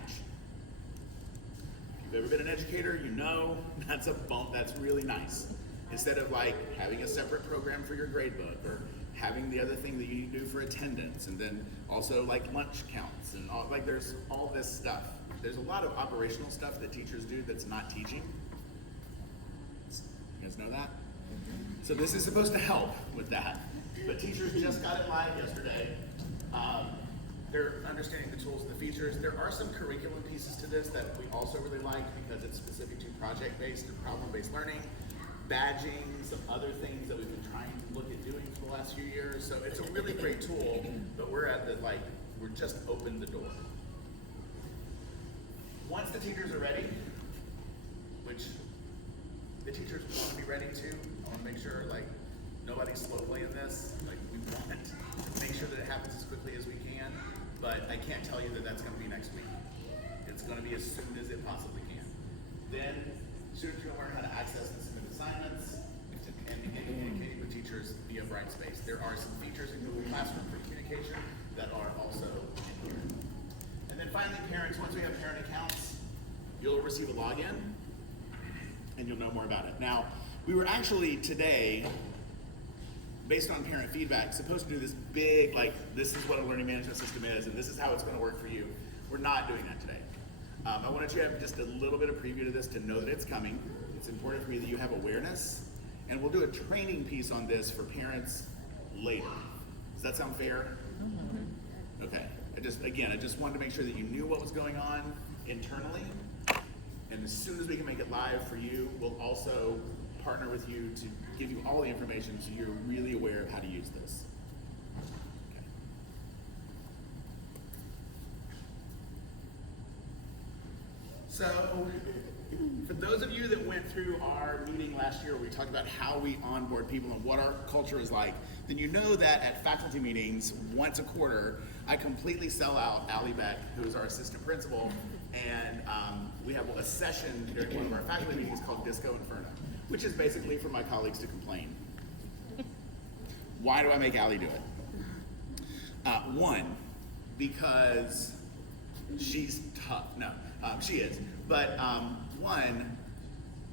If you've ever been an educator, you know that's a bump, that's really nice. Instead of like having a separate program for your grade book or having the other thing that you do for attendance and then also like lunch counts and all, like there's all this stuff. There's a lot of operational stuff that teachers do that's not teaching. You guys know that? So this is supposed to help with that. But teachers just got it live yesterday. They're understanding the tools and the features. There are some curriculum pieces to this that we also really like because it's specific to project-based and problem-based learning, badging, some other things that we've been trying to look at doing for the last few years. So it's a really great tool, but we're just opened the door. Once the teachers are ready, which the teachers want to be ready to, I want to make sure like nobody's slow playing this. Like we want to make sure that it happens as quickly as we can, but I can't tell you that that's going to be next week. It's going to be as soon as it possibly can. Then students are going to learn how to access and submit assignments and begin communicating with teachers via Brightspace. There are some features in Google Classroom for communication that are also in here. And then finally, parents, once we have parent accounts, you'll receive a login and you'll know more about it. Now, we were actually today, based on parent feedback, supposed to do this big, like, this is what a learning management system is, and this is how it's going to work for you. We're not doing that today. I wanted you to have just a little bit of preview to this to know that it's coming. It's important for me that you have awareness, and we'll do a training piece on this for parents later. Does that sound fair? Mm-hmm. Okay. I just wanted to make sure that you knew what was going on internally, and as soon as we can make it live for you, we'll also partner with you to give you all the information so you're really aware of how to use this. Okay. So, for those of you that went through our meeting last year where we talked about how we onboard people and what our culture is like, then you know that at faculty meetings once a quarter, I completely sell out Allie Beck, who is our assistant principal, and we have a session during one of our faculty meetings called Disco Inferno, which is basically for my colleagues to complain. Why do I make Allie do it? One, because she's tough. No, she is. But one,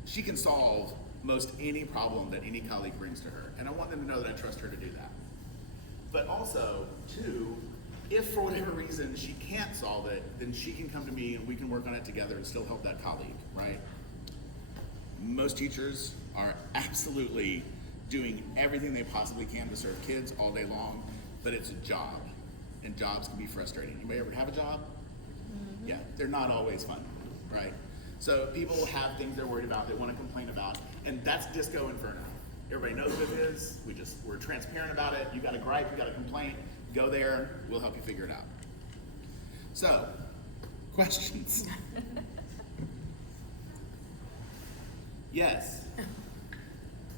she can solve most any problem that any colleague brings to her. And I want them to know that I trust her to do that. But also, two, if for whatever reason she can't solve it, then she can come to me and we can work on it together and still help that colleague, right? Most teachers are absolutely doing everything they possibly can to serve kids all day long, but it's a job, and jobs can be frustrating. Anybody ever have a job? Mm-hmm. Yeah, they're not always fun, right? So people have things they're worried about, they want to complain about, and that's Disco Inferno. Everybody knows what it is, we're transparent about it. You got a gripe, you got a complaint, go there, we'll help you figure it out. So, questions? Yes.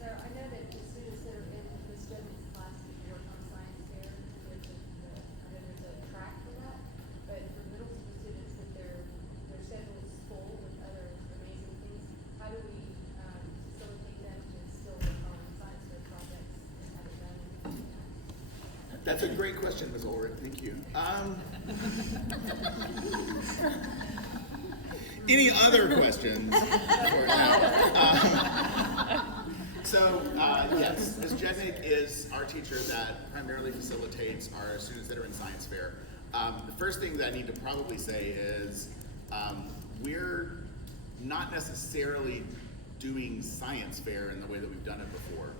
So I know that the students that are in this general class work on science fair, I know there's a track for that, but for middle school students that their schedule is full with other amazing things, how do we facilitate them to still work on science fair projects and have it done? That's a great question, Ms. Ulrich, thank you. Any other questions? Yes, Ms. Jednick is our teacher that primarily facilitates our students that are in science fair. The first thing that I need to probably say is we're not necessarily doing science fair in the way that we've done it before.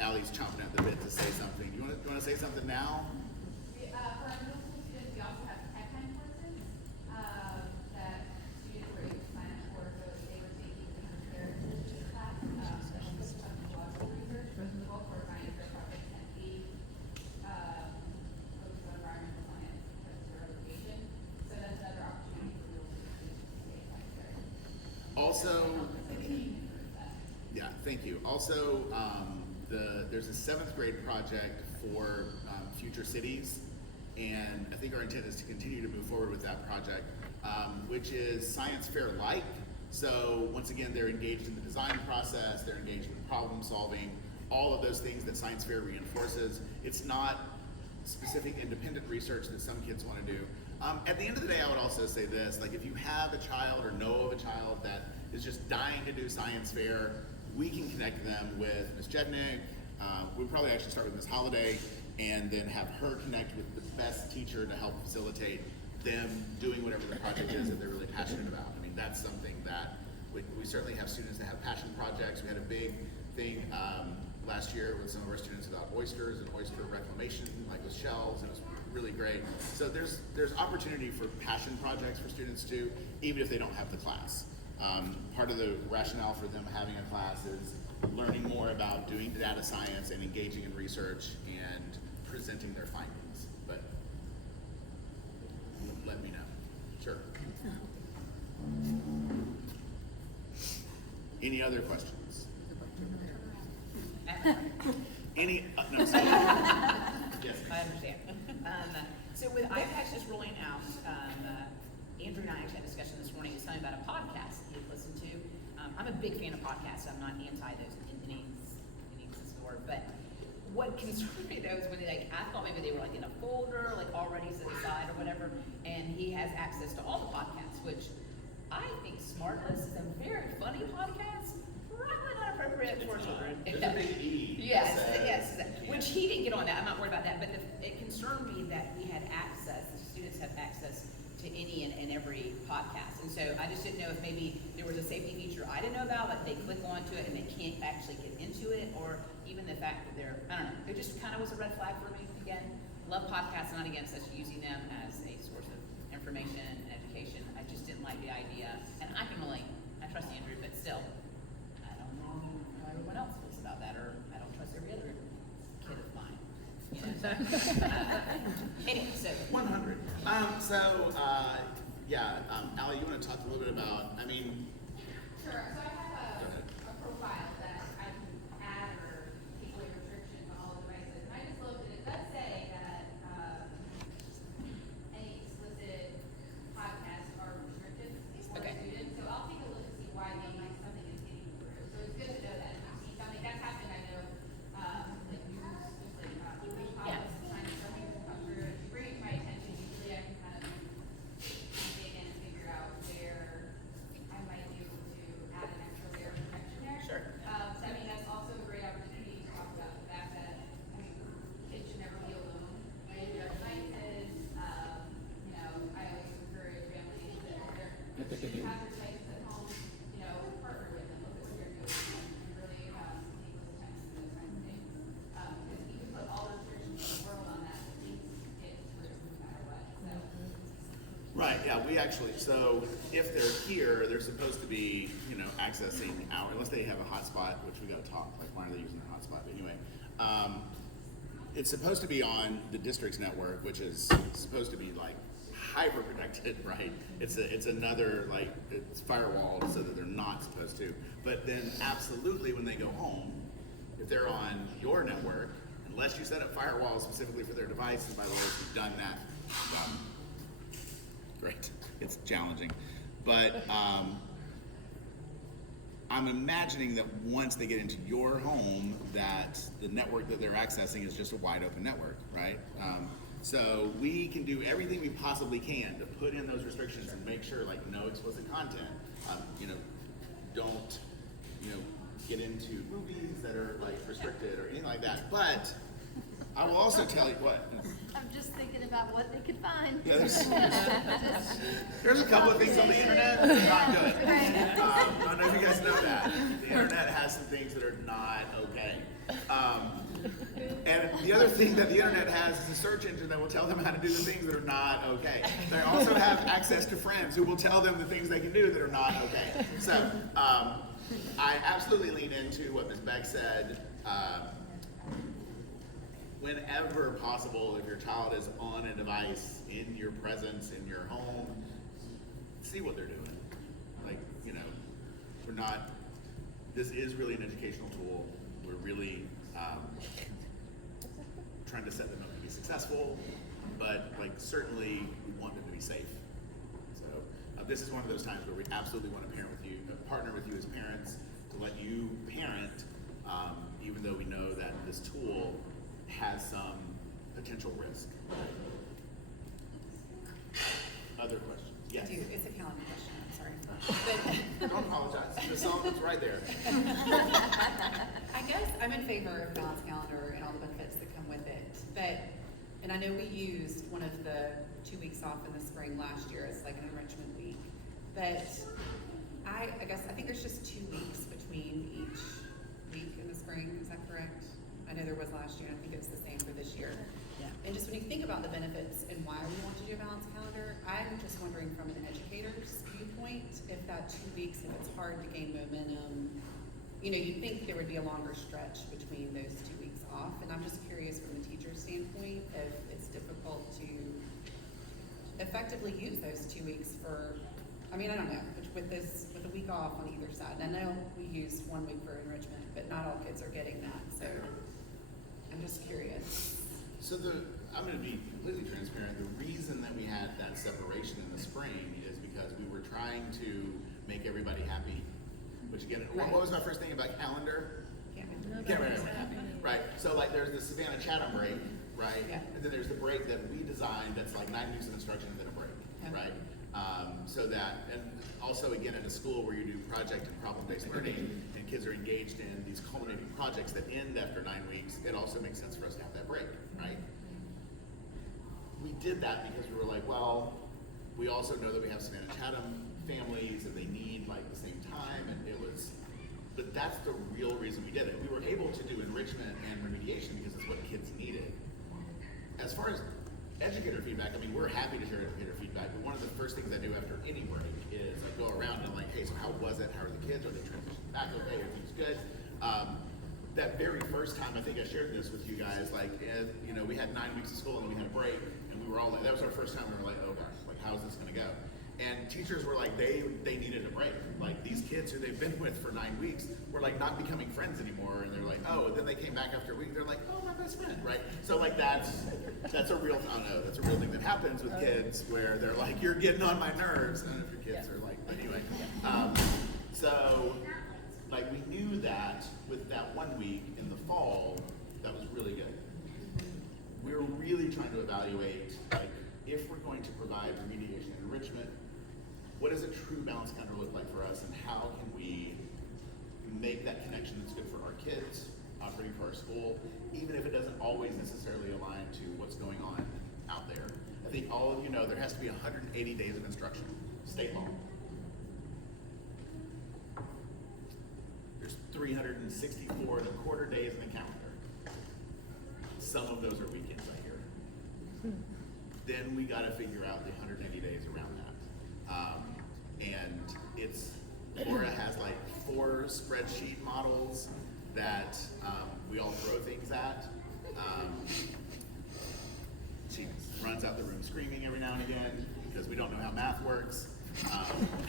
Allie's chomping at the bit to say something. You want to say something now? For our middle school students, we also have tech time courses that students were able to sign up for. So if they were taking the comparison class, focused on philosophy research, but both for science fair projects and focused on environmental science because of their location. So that's another opportunity for middle school students to stay in Also, yeah, thank you. Also, there's a 7th grade project for future cities, and I think our intent is to continue to move forward with that project, which is science fair-like. So once again, they're engaged in the design process, they're engaged in problem solving, all of those things that science fair reinforces. It's not specific independent research that some kids want to do. At the end of the day, I would also say this, like if you have a child or know of a child that is just dying to do science fair, we can connect them with Ms. Jednick. We'd probably actually start with Ms. Holiday and then have her connect with the best teacher to help facilitate them doing whatever the project is that they're really passionate about. I mean, that's something that we certainly have students that have passion projects. We had a big thing last year with some of our students about oysters and oyster reclamation, like with shells, and it was really great. So there's opportunity for passion projects for students too, even if they don't have the class. Part of the rationale for them having a class is learning more about doing data science and engaging in research and presenting their findings. But let me know. Sure. Any other questions? Any? No, sorry. Yes. I understand. So with iPads just rolling out, Andrew and I actually had a discussion this morning. It's something about a podcast that you've listened to. I'm a big fan of podcasts. I'm not anti those innings in store, but what concerned me though is when I thought maybe they were like in a folder, like already set aside or whatever, and he has access to all the podcasts, which I think Smartless is a very funny podcast. Probably not appropriate for children. There's a big E. Yes, yes. Which he didn't get on that. I'm not worried about that. But it concerned me that we had access, the students have access to any and every podcast. And so I just didn't know if maybe there was a safety feature I didn't know about, but they click onto it and they can't actually get into it, or even the fact that they're, I don't know, it just kind of was a red flag for me. Again, love podcasts, not against us using them as a source of information and education. I just didn't like the idea. And I trust Andrew, but still, I don't know how everyone else feels about that, or I don't trust every other kid of mine. You know, so, anyway, so 100. Allie, you want to talk a little bit about, I mean. Sure, so I have a profile that I can add or take away restrictions on all devices, and I just looked and it does say that, any explicit podcasts are restricted for students, so I'll take a look to see why maybe something is getting through. So it's good to know that if you see something that's happened, I know, like news, just like, we policy, sign something to come through, if you bring it to my attention, usually I can kind of dig in and figure out where I might be able to add an extra layer of protection there. Sure. So I mean, that's also a great opportunity to talk about the fact that, I mean, kids should never be alone, right? If you have devices, you know, I always encourage families that if you have your devices at home, you know, partner with them, look at what they're doing, and really, take those attempts to those kinds of things. Because you can put all the restrictions in the world on that, but things get through no matter what, so. Right, yeah, we actually, so if they're here, they're supposed to be, you know, accessing our, unless they have a hotspot, which we gotta talk, like why are they using their hotspot, but anyway. It's supposed to be on the district's network, which is supposed to be like hyper protected, right? It's another, like, it's firewalled so that they're not supposed to. But then absolutely when they go home, if they're on your network, unless you set up firewalls specifically for their device, and by the way, if you've done that, great. It's challenging. But I'm imagining that once they get into your home, that the network that they're accessing is just a wide open network, right? So we can do everything we possibly can to put in those restrictions and make sure, like, no explicit content. You know, don't, you know, get into movies that are like restricted or anything like that. But I will also tell you what. I'm just thinking about what they could find. Yeah, there's a couple of things on the internet that are not good. I don't know if you guys know that. The internet has some things that are not okay. And the other thing that the internet has is a search engine that will tell them how to do the things that are not okay. They also have access to friends who will tell them the things they can do that are not okay. So I absolutely lean into what Ms. Beck said. Whenever possible, if your child is on a device in your presence, in your home, see what they're doing. Like, you know, we're not, this is really an educational tool. We're really trying to set them up to be successful, but like certainly we want them to be safe. So this is one of those times where we absolutely want to partner with you as parents to let you parent, even though we know that this tool has some potential risk. Other questions? Yes. I do. It's a calendar question. I'm sorry. But don't apologize. The song's right there. I guess I'm in favor of balanced calendar and all the benefits that come with it. And I know we used one of the 2 weeks off in the spring last year as like an enrichment week. But I think there's just 2 weeks between each week in the spring. Is that correct? I know there was last year, and I think it's the same for this year. Yeah. And just when you think about the benefits and why we want to do a balanced calendar, I'm just wondering from an educator's viewpoint, if that 2 weeks, if it's hard to gain momentum, you'd think there would be a longer stretch between those 2 weeks off. And I'm just curious from the teacher's standpoint, if it's difficult to effectively use those 2 weeks for, I don't know, with a week off on either side. And I know we use 1 week for enrichment, but not all kids are getting that. So I'm just curious. So I'm going to be completely transparent. The reason that we had that separation in the spring is because we were trying to make everybody happy. Which again, Right. What was my first thing about calendar? Can't Can't make everyone happy, right? So like there's the Savannah Chatham break, right? Yeah. And then there's the break that we designed that's like 9 weeks of instruction and then a break, Yeah. right? So that, and also again at a school where you do project and problem-based learning and kids are engaged in these culminating projects that end after 9 weeks, it also makes sense for us to have that break, right? We did that because we were like, well, we also know that we have Savannah Chatham families and they need like the same time, and but that's the real reason we did it. We were able to do enrichment and remediation because it's what kids needed. As far as educator feedback, we're happy to share educator feedback, but one of the first things I do after any break is I go around and I'm like, hey, so how was it? How are the kids? Are they transitioning back okay? Everything's good. That very first time, I think I shared this with you guys, we had 9 weeks of school and then we had a break, and we were all like, that was our first time we were like, oh gosh, like how's this gonna go? And teachers were like, they needed a break. Like these kids who they've been with for 9 weeks were like not becoming friends anymore, and they're like, oh, and then they came back after a week, they're like, oh, my best friend, right? So like that's a real, I don't know, that's a real thing that happens with kids where they're like, you're getting on my nerves. I don't know if your kids are like, but anyway. So like we knew that with that 1 week in the fall, that was really good. We were really trying to evaluate like if we're going to provide remediation and enrichment, what does a true balance calendar look like for us, and how can we make that connection that's good for our kids, operating for our school, even if it doesn't always necessarily align to what's going on out there. I think all of you know there has to be 180 days of instruction, state law. There's 364 and a quarter days in the calendar. Some of those are weekends, I hear. Then we got to figure out the 180 days around that. And Laura has like 4 spreadsheet models that we all throw things at. She runs out the room screaming every now and again because we don't know how math works.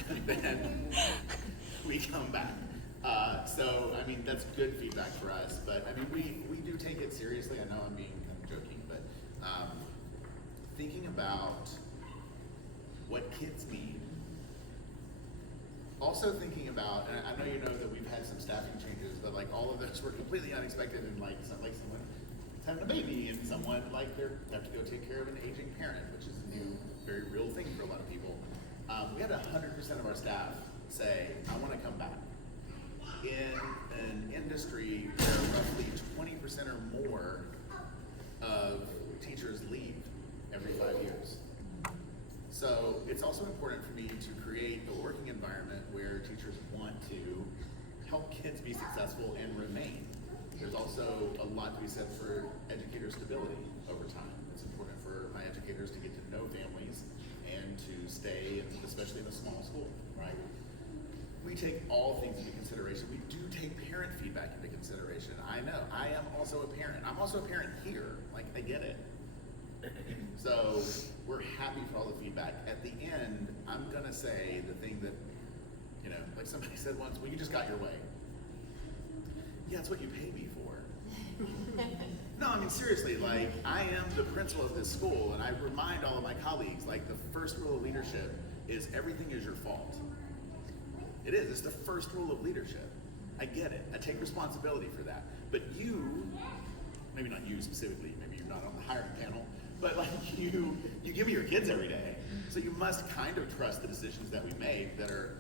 And then we come back. So, that's good feedback for us, but we do take it seriously. I know I'm being kind of joking, but thinking about what kids need. Also thinking about, and I know you know that we've had some staffing changes, but like all of those were completely unexpected, and like someone having a baby, and someone like they have to go take care of an aging parent, which is a new, very real thing for a lot of people. We had 100% of our staff say, I want to come back. In an industry where roughly 20% or more of teachers leave every 5 years. So it's also important for me to create a working environment where teachers want to help kids be successful and remain. There's also a lot to be said for educator stability over time. It's important for my educators to get to know families and to stay, especially in a small school, right? We take all things into consideration. We do take parent feedback into consideration. I know, I am also a parent. I'm also a parent here, like I get it. So we're happy for all the feedback. At the end, I'm gonna say the thing that You know, like somebody said once, well, you just got your way. Yeah, it's what you pay me for. No, I mean, seriously, like, I am the principal of this school, and I remind all of my colleagues, like, the first rule of leadership is everything is your fault. It is. It's the first rule of leadership. I get it. I take responsibility for that. But you, maybe not you specifically, maybe you're not on the hiring panel, but like you give me your kids every day. So you must kind of trust the decisions that we make that are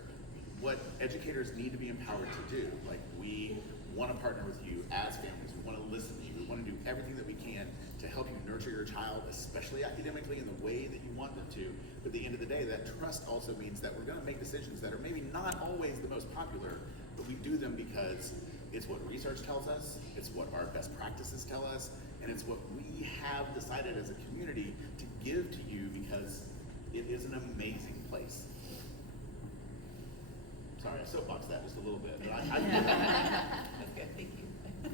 what educators need to be empowered to do. Like, we want to partner with you as families. We want to listen to you. We want to do everything that we can to help you nurture your child, especially academically, in the way that you want them to. But at the end of the day, that trust also means that we're going to make decisions that are maybe not always the most popular, but we do them because it's what research tells us, it's what our best practices tell us, and it's what we have decided as a community to give to you because it is an amazing place. Sorry, I soapboxed that just a little bit, but I That's good, thank you. I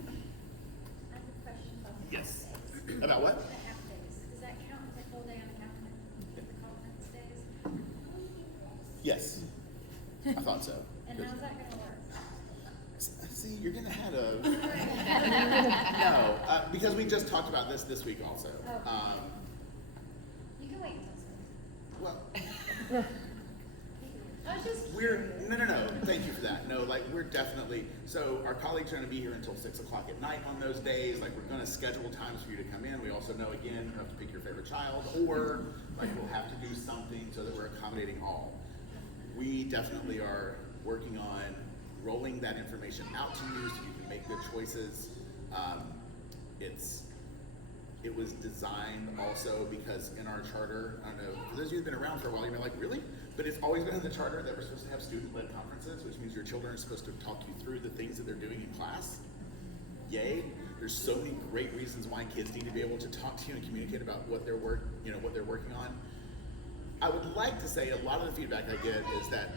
have a question about the Yes. half days. About what? The half days. Does that count as a full day on the calendar, the conference days? Yes. I thought so. And how's that gonna work? See, you're getting ahead of. No, because we just talked about this week also. Oh. You can wait until Sunday. Well, I was just we're no. Thank you for that. No, like we're definitely. So our colleagues are going to be here until 6 o'clock at night on those days. Like we're going to schedule times for you to come in. We also know again you have to pick your favorite child, or like we'll have to do something so that we're accommodating all. We definitely are working on rolling that information out to you so you can make good choices. It was designed also because in our charter, I don't know, for those of you who've been around for a while, you're like, really? But it's always been in the charter that we're supposed to have student-led conferences, which means your children are supposed to talk you through the things that they're doing in class. Yay. There's so many great reasons why kids need to be able to talk to you and communicate about what they're working on. I would like to say a lot of the feedback I get is that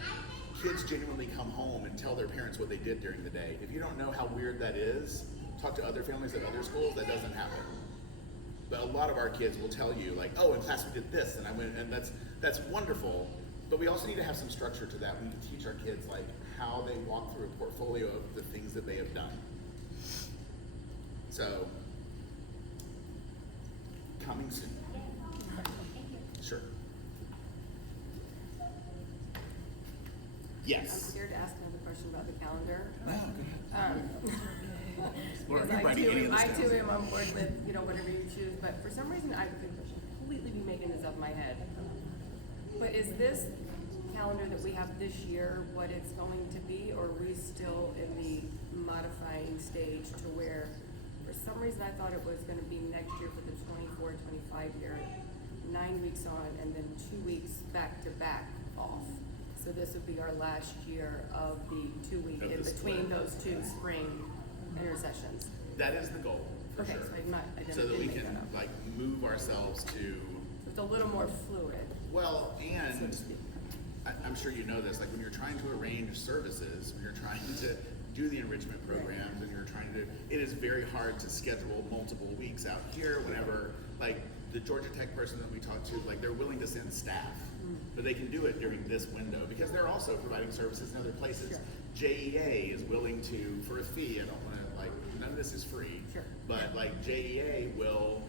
kids genuinely come home and tell their parents what they did during the day. If you don't know how weird that is, talk to other families at other schools, that doesn't happen. But a lot of our kids will tell you, like, oh, in class we did this, and I went, and that's wonderful. But we also need to have some structure to that. We need to teach our kids, like, how they walk through a portfolio of the things that they have done. So, coming soon. Sure. I'm Yes. scared to ask another question about the calendar. No, go ahead. Or Because you're writing any of this I down. too am on board with, whatever you choose, but for some reason I could completely be making this up in my head. But is this calendar that we have this year what it's going to be, or are we still in the modifying stage to where, for some reason I thought it was gonna be next year for the 24-25 year, 9 weeks on and then 2 weeks back to back off. So this would be our last year of the 2 week Of in the between split. those two spring intersessions. That is the goal, for Okay, sure. so I didn't So that we make can, that up. like, move ourselves to, It's a little more fluid, well, so and to speak. I'm sure you know this, like when you're trying to arrange services, when you're trying to do the enrichment programs and you're trying to, it is very hard to schedule multiple weeks out here, whenever, like the Georgia Tech person that we talked to, like they're willing to send staff, but they can do it during this window because they're also providing services in other places. Sure. JEA is willing to, for a fee, I don't wanna, like, none of this is free. Sure. But like JEA will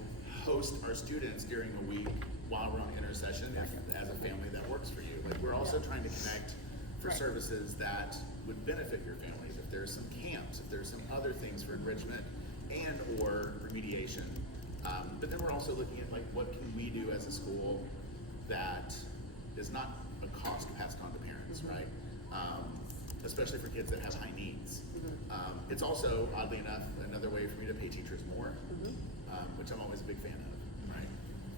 host our students during a week while we're on intercession as a family that works for you. Like we're also trying to connect for Right. services that would benefit your families. If there's some camps, if there's some other things for enrichment and or remediation. But then we're also looking at like what can we do as a school that is not a cost passed on to parents, right? Especially for kids that have high needs. It's also, oddly enough, another way for me to pay teachers more, which I'm always a big fan of, right?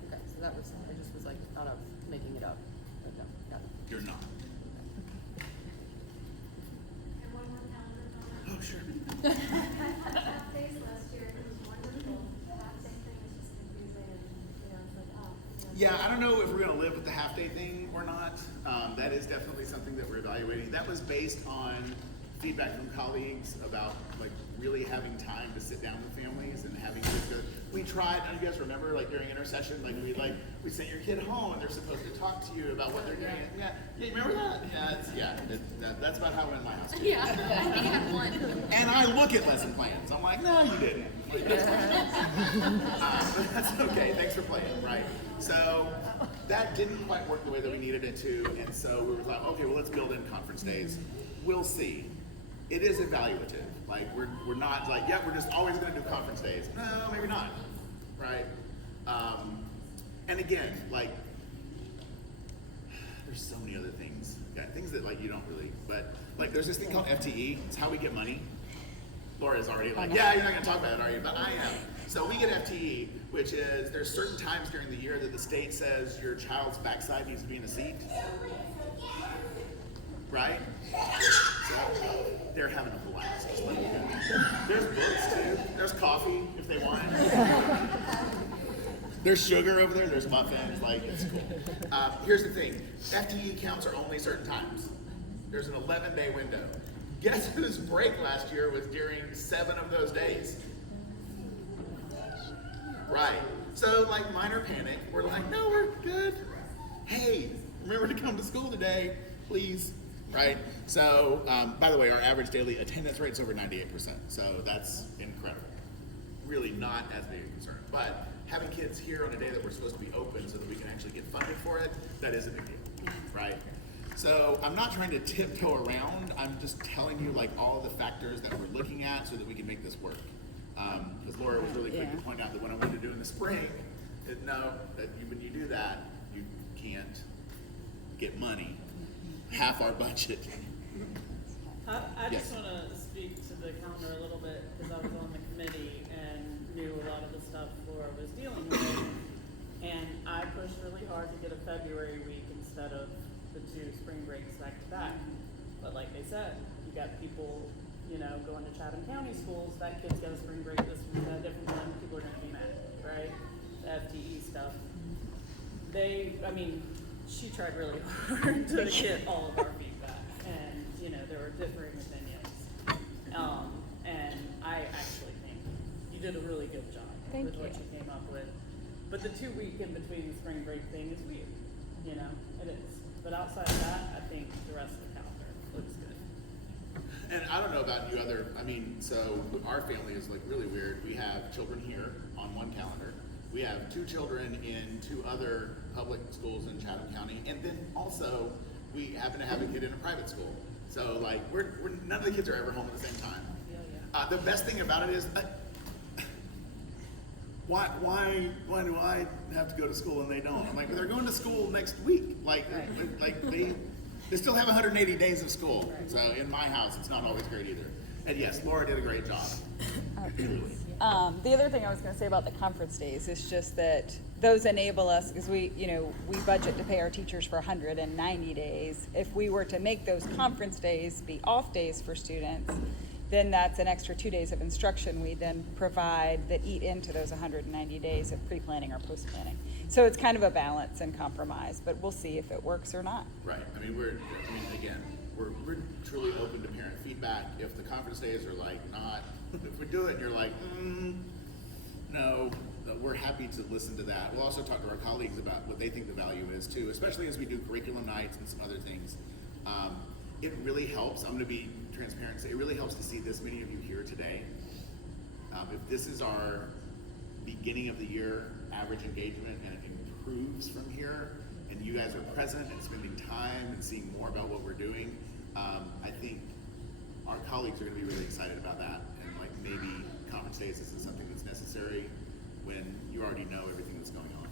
Okay, so that was, I just was like, thought of making it up, but no, got it. You're not. And one more calendar comment. Oh, sure. Half days last year, it was wonderful. The half day thing is just confusing and, it's like, oh. Yeah, I don't know if we're gonna live with the half-day thing or not. That is definitely something that we're evaluating. That was based on feedback from colleagues about like really having time to sit down with families and having kids go. We tried, and you guys remember, like during intercession, like we sent your kid home and they're supposed to talk to you about what they're doing. Yeah, you remember that? That's about how it went in my house too. Yeah, I think I had one. And I look at lesson plans. I'm like, no, you didn't. Like, that's fine. But that's okay. Thanks for playing, right? So that didn't quite work the way that we needed it to, and so we were like, okay, well, let's build in conference days. We'll see. It is evaluative. Like we're not like, yeah, we're just always going to do conference days. No, maybe not, right? And again, like there's so many other things, things that like you don't really, but like there's this thing called FTE. It's how we get money. Laura's already like, yeah, you're not going to talk about it, are you? But I am. So we get FTE, which is there's certain times during the year that the state says your child's backside needs to be in a seat. Right? So they're having a blast. Just let me know. There's books too. There's coffee if they want. There's sugar over there. There's muffins. Like it's cool. Here's the thing: FTE counts are only certain times. There's an 11-day window. Guess whose break last year was during 7 of those days? Right. So like minor panic. We're like, no, we're good. Hey, remember to come to school today, please. Right? So, by the way, our average daily attendance rate is over 98%. So that's incredible. Really not as big a concern. But having kids here on a day that we're supposed to be open so that we can actually get funded for it, that is a big deal. Right? So I'm not trying to tiptoe around. I'm just telling you like all the factors that we're looking at so that we can make this work. Because Laura was really quick to point out that what I wanted to do in the spring, when you do that, you can't get money. Half our budget. I Yes. just want to speak to the calendar a little bit because I was on the committee and knew a lot of the stuff Laura was dealing with. And I pushed really hard to get a February week instead of the 2 spring breaks back to back. But like they said, you got people, going to Chatham County schools. That kid's got a spring break this week, a different one. People are going to be mad, right? The FTE stuff. She tried really hard to get all of our feedback, and there were differing opinions. And I actually think you did a really good job with what you came up with. But the 2 week in between the spring break thing is weird, it is. But outside of that, I think the rest of the calendar looks good. And I don't know about you so our family is like really weird. We have children here on one calendar. We have 2 children in 2 other public schools in Chatham County, and then also we happen to have a kid in a private school. So like we're none of the kids are ever home at the same time. The best thing about it is, why do I have to go to school and they don't? I'm like, they're going to school next week. They still have 180 days of school. So in my house, it's not always great either. And yes, Laura did a great job. The other thing I was going to say about the conference days is just that those enable us, because we budget to pay our teachers for 190 days. If we were to make those conference days be off days for students, then that's an extra 2 days of instruction we then provide that eat into those 190 days of pre-planning or post-planning. So it's kind of a balance and compromise, but we'll see if it works or not. Right. We're truly open to parent feedback. If the conference days are like not, if we do it and you're like, no, we're happy to listen to that. We'll also talk to our colleagues about what they think the value is too, especially as we do curriculum nights and some other things. It really helps. I'm going to be transparent and say it really helps to see this many of you here today. If this is our beginning of the year average engagement and it improves from here, and you guys are present and spending time and seeing more about what we're doing, I think our colleagues are going to be really excited about that. And like maybe conference days isn't something that's necessary when you already know everything that's going on.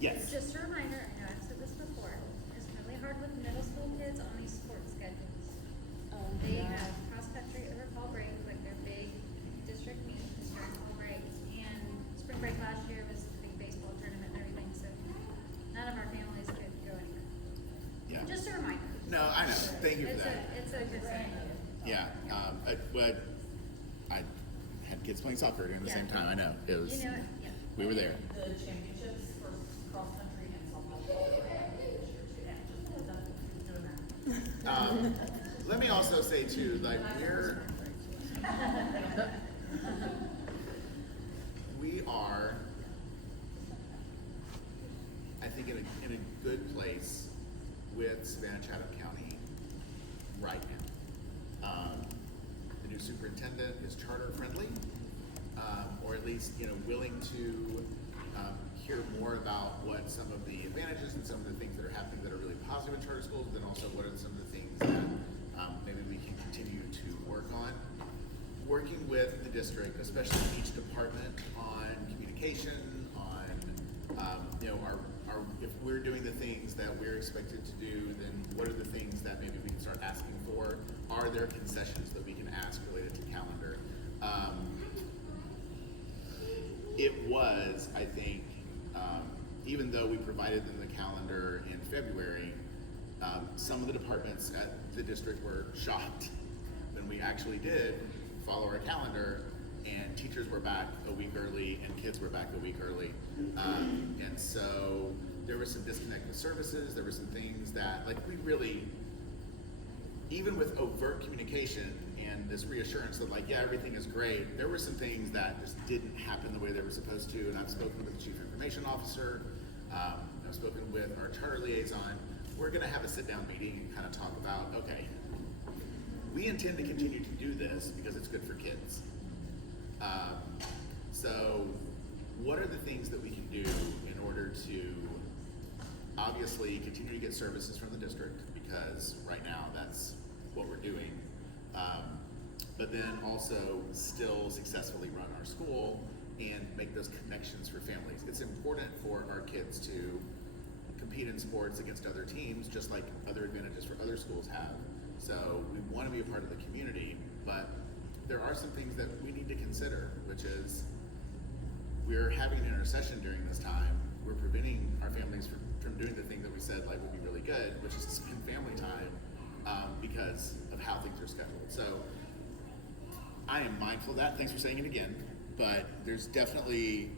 Yes. Just a reminder, I know I've said this before, it's really hard with middle school kids on these sports schedules. They have cross-country over fall break, like their big district meetings during fall break, and spring break last year was the big baseball tournament and everything, so none of our families could go anywhere. Yeah. Just a reminder. No, I know. Thank you for that. It's a good thing. Yeah. I had kids playing soccer during the same time. I know. It was. We were there. The championships for cross country and softball. Let me also say too, like think, in a good place with Savannah-Chatham County right now. The new superintendent is charter friendly, or at least, you know, willing to hear more about what some of the advantages and some of the things that are happening that are really positive in charter schools, but then also what are some of the things that maybe we can continue to work on. Working with the district, especially each department, on communication, on you know, if we're doing the things that we're expected to do, then what are the things that maybe we can start asking for? Are there concessions that we can ask related to calendar? It was, I think, even though we provided them the calendar in February, some of the departments at the district were shocked when we actually did follow our calendar, and teachers were back a week early and kids were back a week early. And so there was some disconnect with services. There were some things that, like, we really, even with overt communication and this reassurance that, like, yeah, everything is great, there were some things that just didn't happen the way they were supposed to. And I've spoken with the chief information officer. I've spoken with our charter liaison. We're gonna have a sit-down meeting and kind of talk about, okay, we intend to continue to do this because it's good for kids. So what are the things that we can do in order to obviously continue to get services from the district, because right now that's what we're doing, but then also still successfully run our school and make those connections for families. It's important for our kids to compete in sports against other teams, just like other advantages for other schools have. So we want to be a part of the community, but there are some things that we need to consider, which is we're having an intercession during this time. We're preventing our families from doing the thing that we said like would be really good, which is to spend family time because of how things are scheduled. So I am mindful of that. Thanks for saying it again. But there's definitely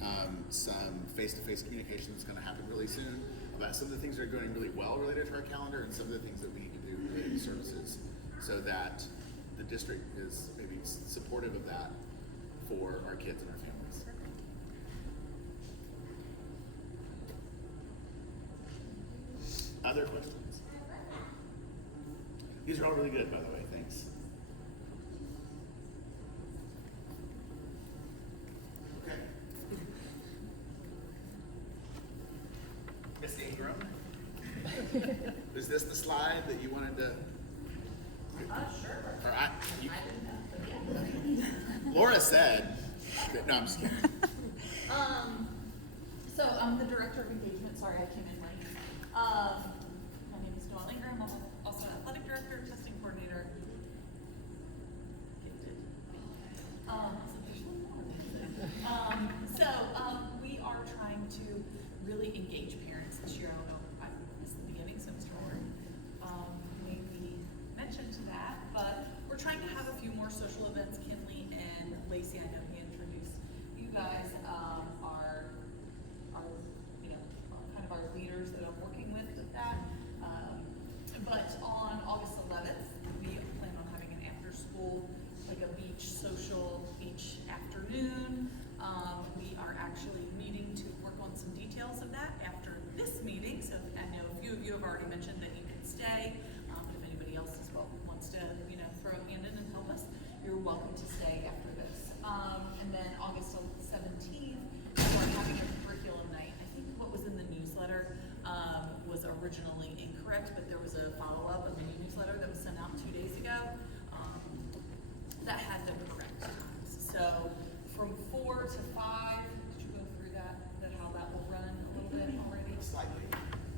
some face-to-face communication that's going to happen really soon about some of the things that are going really well related to our calendar and some of the things that we need to do related to services, so that the district is maybe supportive of that for our kids and our families. Other questions? These are all really good, by the way. Thanks. Okay. Miss Ingram, is this the slide that you wanted to? Sure. Laura said, no, I'm just kidding. So I'm the director of engagement. Sorry, I came in late. My name is Dawn Ingram. I'm also athletic director, testing coordinator. We are trying to really engage parents this year. I don't know, I missed the beginning, so Mr. Ward maybe mentioned that, but we're trying to have a few more social events. Kinley and Lacey, I know he introduced you guys, are you know, kind of our leaders that I'm working with that. But on August 11th, we plan on having an after school, like a beach social each afternoon. We are actually meeting to work on some details of that after this meeting. So I know a few of you have already mentioned that you can stay. If anybody else as well wants to, you know, throw a hand in and help us, you're welcome to stay after this. And then August 17th, we're having a curriculum night. I think what was in the newsletter was originally incorrect, but there was a follow-up, a mini newsletter that was sent out 2 days ago that had the correct times. So from 4 to 5, did you go through that how that will run a little bit already? Slightly.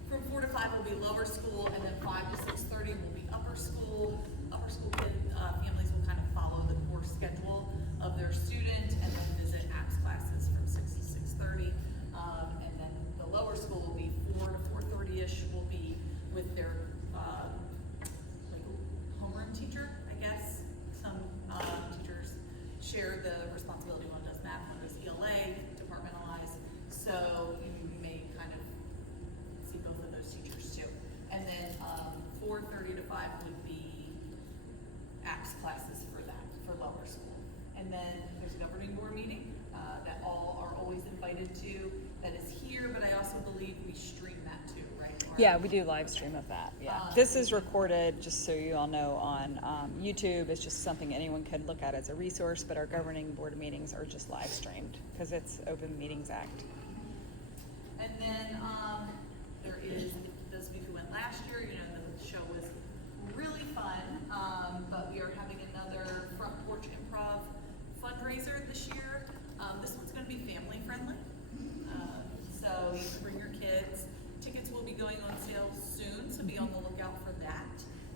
From 4 to 5 will be lower school, and then 5 to 6:30 will be upper school. Upper school families will kind of follow the course schedule of their student and then visit APS classes from 6 to 6:30. And then the lower school will be 4 to 4:30-ish will be with their like homeroom teacher, I guess. Some teachers share the responsibility. One does math, one does ELA, departmentalized. So you may kind of see both of those teachers too. And then 4:30 to 5 would be APS classes for that, for lower school. And then there's a governing board meeting that all are always invited to. that is here, but I also believe we stream that too, right? Or- Yeah, we do live stream of that, yeah. This is recorded, just so you all know, on YouTube. It's just something anyone can look at as a resource, but our governing board meetings are just live streamed, because it's Open Meetings Act. And then, there is, those of you who went last year, you know, the show was really fun, but we are having another Front Porch Improv fundraiser this year. This one's gonna be family friendly. So you can bring your kids. Tickets will be going on sale soon, so be on the lookout for that.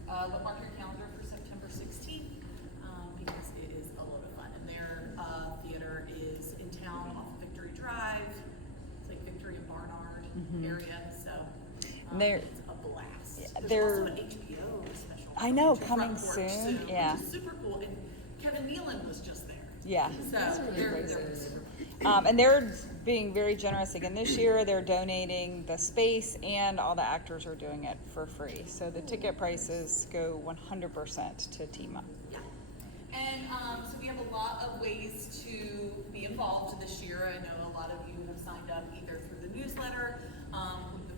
But mark your calendar for September 16th, because it is a load of fun. And their theater is in town off Victory Drive. It's like Victory and Barnard area, so And they're- it's a blast. Yeah, There's they're- also an HBO special. I know, to coming Front Porch soon, yeah. Which is super cool, and Kevin Nealon was just there. Yeah. So they're super And they're being very generous again this year. They're donating the space, and all the actors are doing it for free. So the ticket prices go 100% to TIMA. Yeah. And so we have a lot of ways to be involved this year. I know a lot of you have signed up either through the newsletter,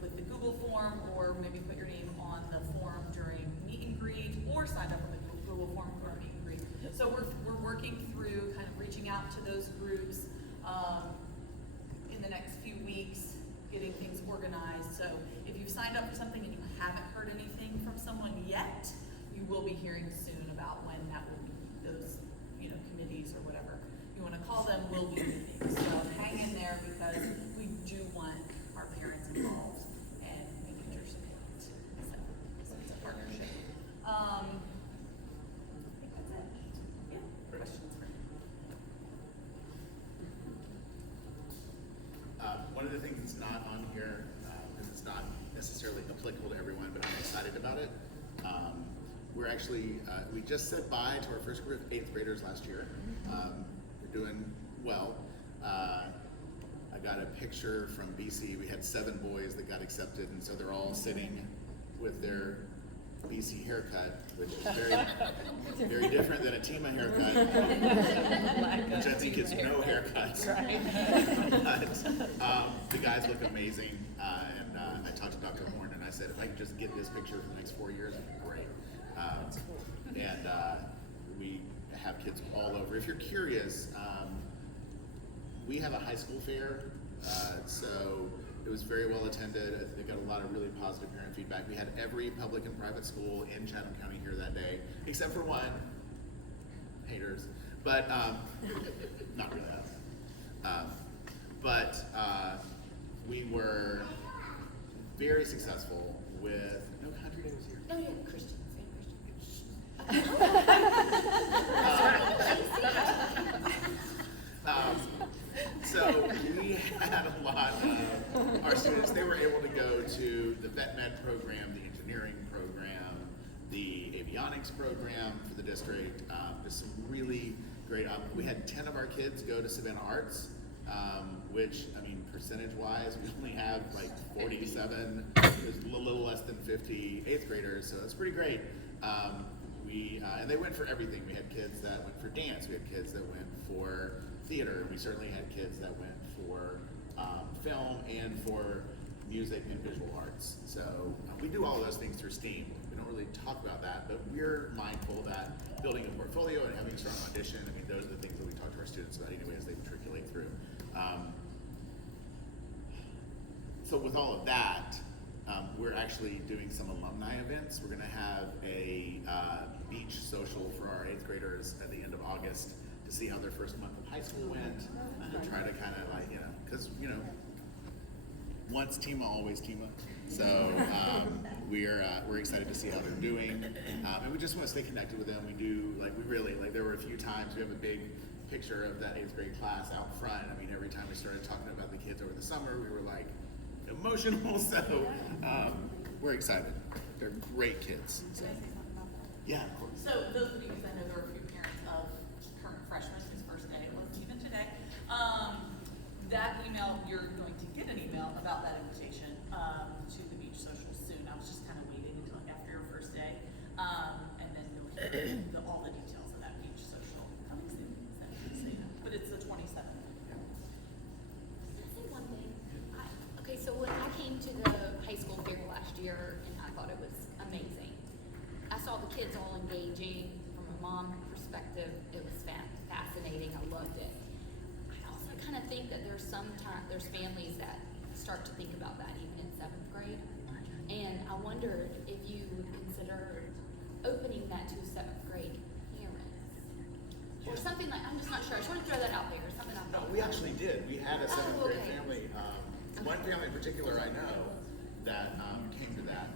with the Google form, or maybe put your name on the form during meet and greet, or signed up with the Google form for our meet and greet. So we're working through kind of reaching out to those groups in the next few weeks, getting things organized. So if you've signed up for something and you haven't heard anything from someone yet, you will be hearing soon about when that will be, those, you know, committees or whatever you want to call them will be meeting. So hang in there, because we do want our parents involved and making sure support. So it's a partnership. I think that's it. Yeah, questions for me? One of the things that's not on here, because it's not necessarily applicable to everyone, but I'm excited about it. We're actually, we just said bye to our first group of 8th graders last year. We're doing well. I got a picture from BC. We had 7 boys that got accepted, and so they're all sitting with their BC haircut, which is very, very different than a TIMA haircut. Which I think is no haircuts. But the guys look amazing, and I talked to Dr. Horn, and I said, if I could just get this picture for the next 4 years, it'd be great. And we have kids all over. If you're curious, we have a high school fair, so it was very well attended. They got a lot of really positive parent feedback. We had every public and private school in Chatham County here that day, except for one. Haters, but not really us. We were very successful with no Country Day was here. Oh yeah, Christians. So we had a lot of our students, they were able to go to the vet med program, the engineering program, the avionics program for the district. There's some really great, we had 10 of our kids go to Savannah Arts, which, I mean, percentage-wise, we only have like 47, there's a little less than 50 8th graders, so it's pretty great. And they went for everything. We had kids that went for dance, we had kids that went for theater, we certainly had kids that went for film and for music and visual arts. So we do all of those things through STEAM. We don't really talk about that, but we're mindful that building a portfolio and having a strong audition, I mean, those are the things that we talk to our students about anyway as they matriculate through. So with all of that, we're actually doing some alumni events. We're gonna have a beach social for our 8th graders at the end of August to see how their first month of high school went, to try to kind of like, because, once TIMA, always TIMA. So we're excited to see how they're doing, and we just want to stay connected with them. We do, there were a few times, we have a big picture of that 8th grade class out front. I mean, every time we started talking about the kids over the summer, we were like emotional, so we're excited. They're great kids. So. Yeah, of course. So those of you, because I know there are a few parents of current freshmen, his first day, it wasn't even today. That email, you're going to get an email about that invitation to the beach social soon. I was just kind of waiting until after your first day, and then you'll hear all the details of that beach social coming soon. But it's the 27th. Can I say one thing? one day. I also kind of think that there's families that start to think about that even in 7th grade. And I wonder if you would consider opening that to 7th grade parents. Or something like, I'm just not sure, I just want to throw that out there, something out there. No, we actually did. We had a seventh grade okay. family. One family in particular I know that came to that.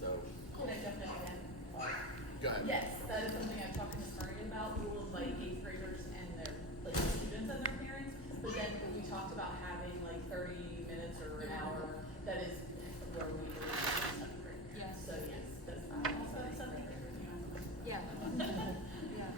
So, Can I jump in again? go ahead. Yes, that is something I've talked to Ms. Murray about. We will invite 8th graders and their, like, students and their parents. But then we talked about having like 30 minutes or an hour, that is where we do 7th grade. Yeah. So yes, that's also 7th grade. Yeah. Yeah.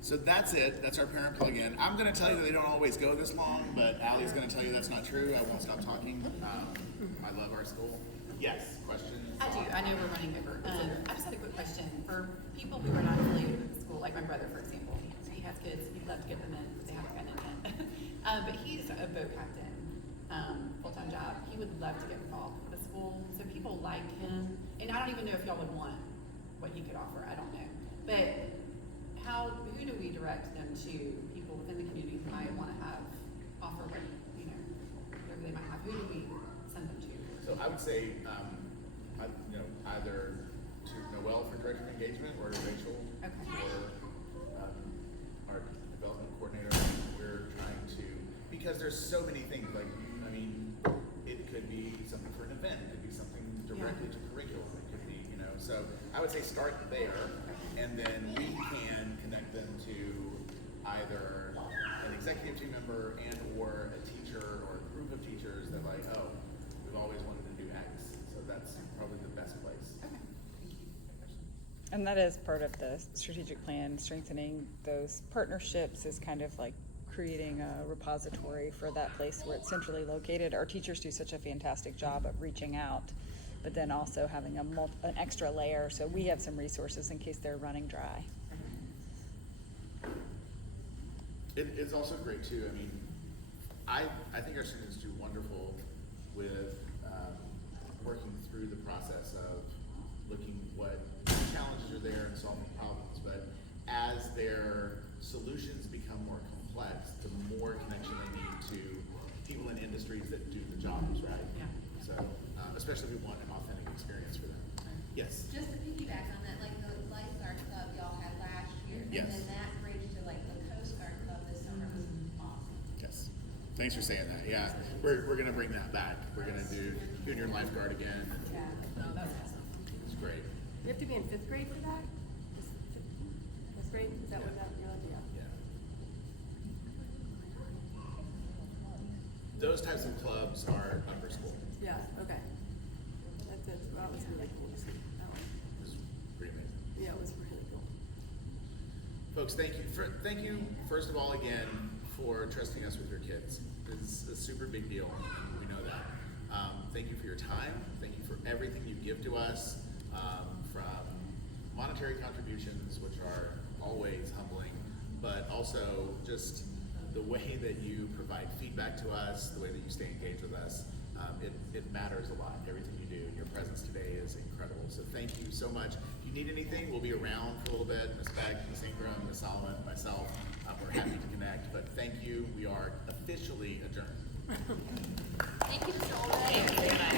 So that's it. That's our parent plug-in. I'm going to tell you that they don't always go this long, but Allie's going to tell you that's not true. I won't stop talking. I love our school. Yes, questions? I do. I know we're running over. I just had a quick question for people who are not affiliated with the school, like my brother, for example. He has kids. He'd love to get them in, but they haven't gotten in yet. But he's a boat captain, full-time job. He would love to get involved with the school. So people like him, and I don't even know if y'all would want what he could offer. I don't know, but who do we direct them to? People within the community who might want to offer what, whatever they might have. Who do we send them to? So I would say, either to Noelle for director of engagement or to Rachel or our development coordinator. We're trying to, because there's so many things, it could be something for an event, it could be something directly to curriculum, it could be, so I would say start there, and then we can connect them to either an executive team member and or a teacher or a group of teachers that we've always wanted to do X. So that's probably the best place. And that is part of the strategic plan, strengthening those partnerships is kind of like creating a repository for that place where it's centrally located. Our teachers do such a fantastic job of reaching out, but then also having an extra layer so we have some resources in case they're running dry. It's also great too. I think our students do wonderful with working through the process of looking what challenges are there and solving problems. But as their solutions become more complex, the more connection they need to people in industries that do the jobs, right? Yeah. So, especially if we want an authentic experience for them. Yes. Just to piggyback on that, like the lifeguard club y'all had last year, Yes. and then that bridge to like the Coast Guard club this summer was awesome. Yes. Thanks for saying that. Yeah, we're gonna bring that back. We're gonna do junior lifeguard again. Yeah. No, that's awesome. It's great. You have to be in 5th grade for that? 5th grade, is that what your idea? Yeah. Those types of clubs are upper school. Yeah, okay. That was really cool to see. It was pretty amazing. Yeah, it was really cool. Folks, thank you first of all again for trusting us with your kids. It's a super big deal. We know that. Thank you for your time. Thank you for everything you give to us, from monetary contributions, which are always humbling, but also just the way that you provide feedback to us, the way that you stay engaged with us. It matters a lot, everything you do. Your presence today is incredible. So thank you so much. If you need anything, we'll be around for a little bit. Ms. Beck, Ms. Ingram, Ms. Solomon, myself, we're happy to connect. But thank you. We are officially adjourned. Thank you, Mr. Olvay.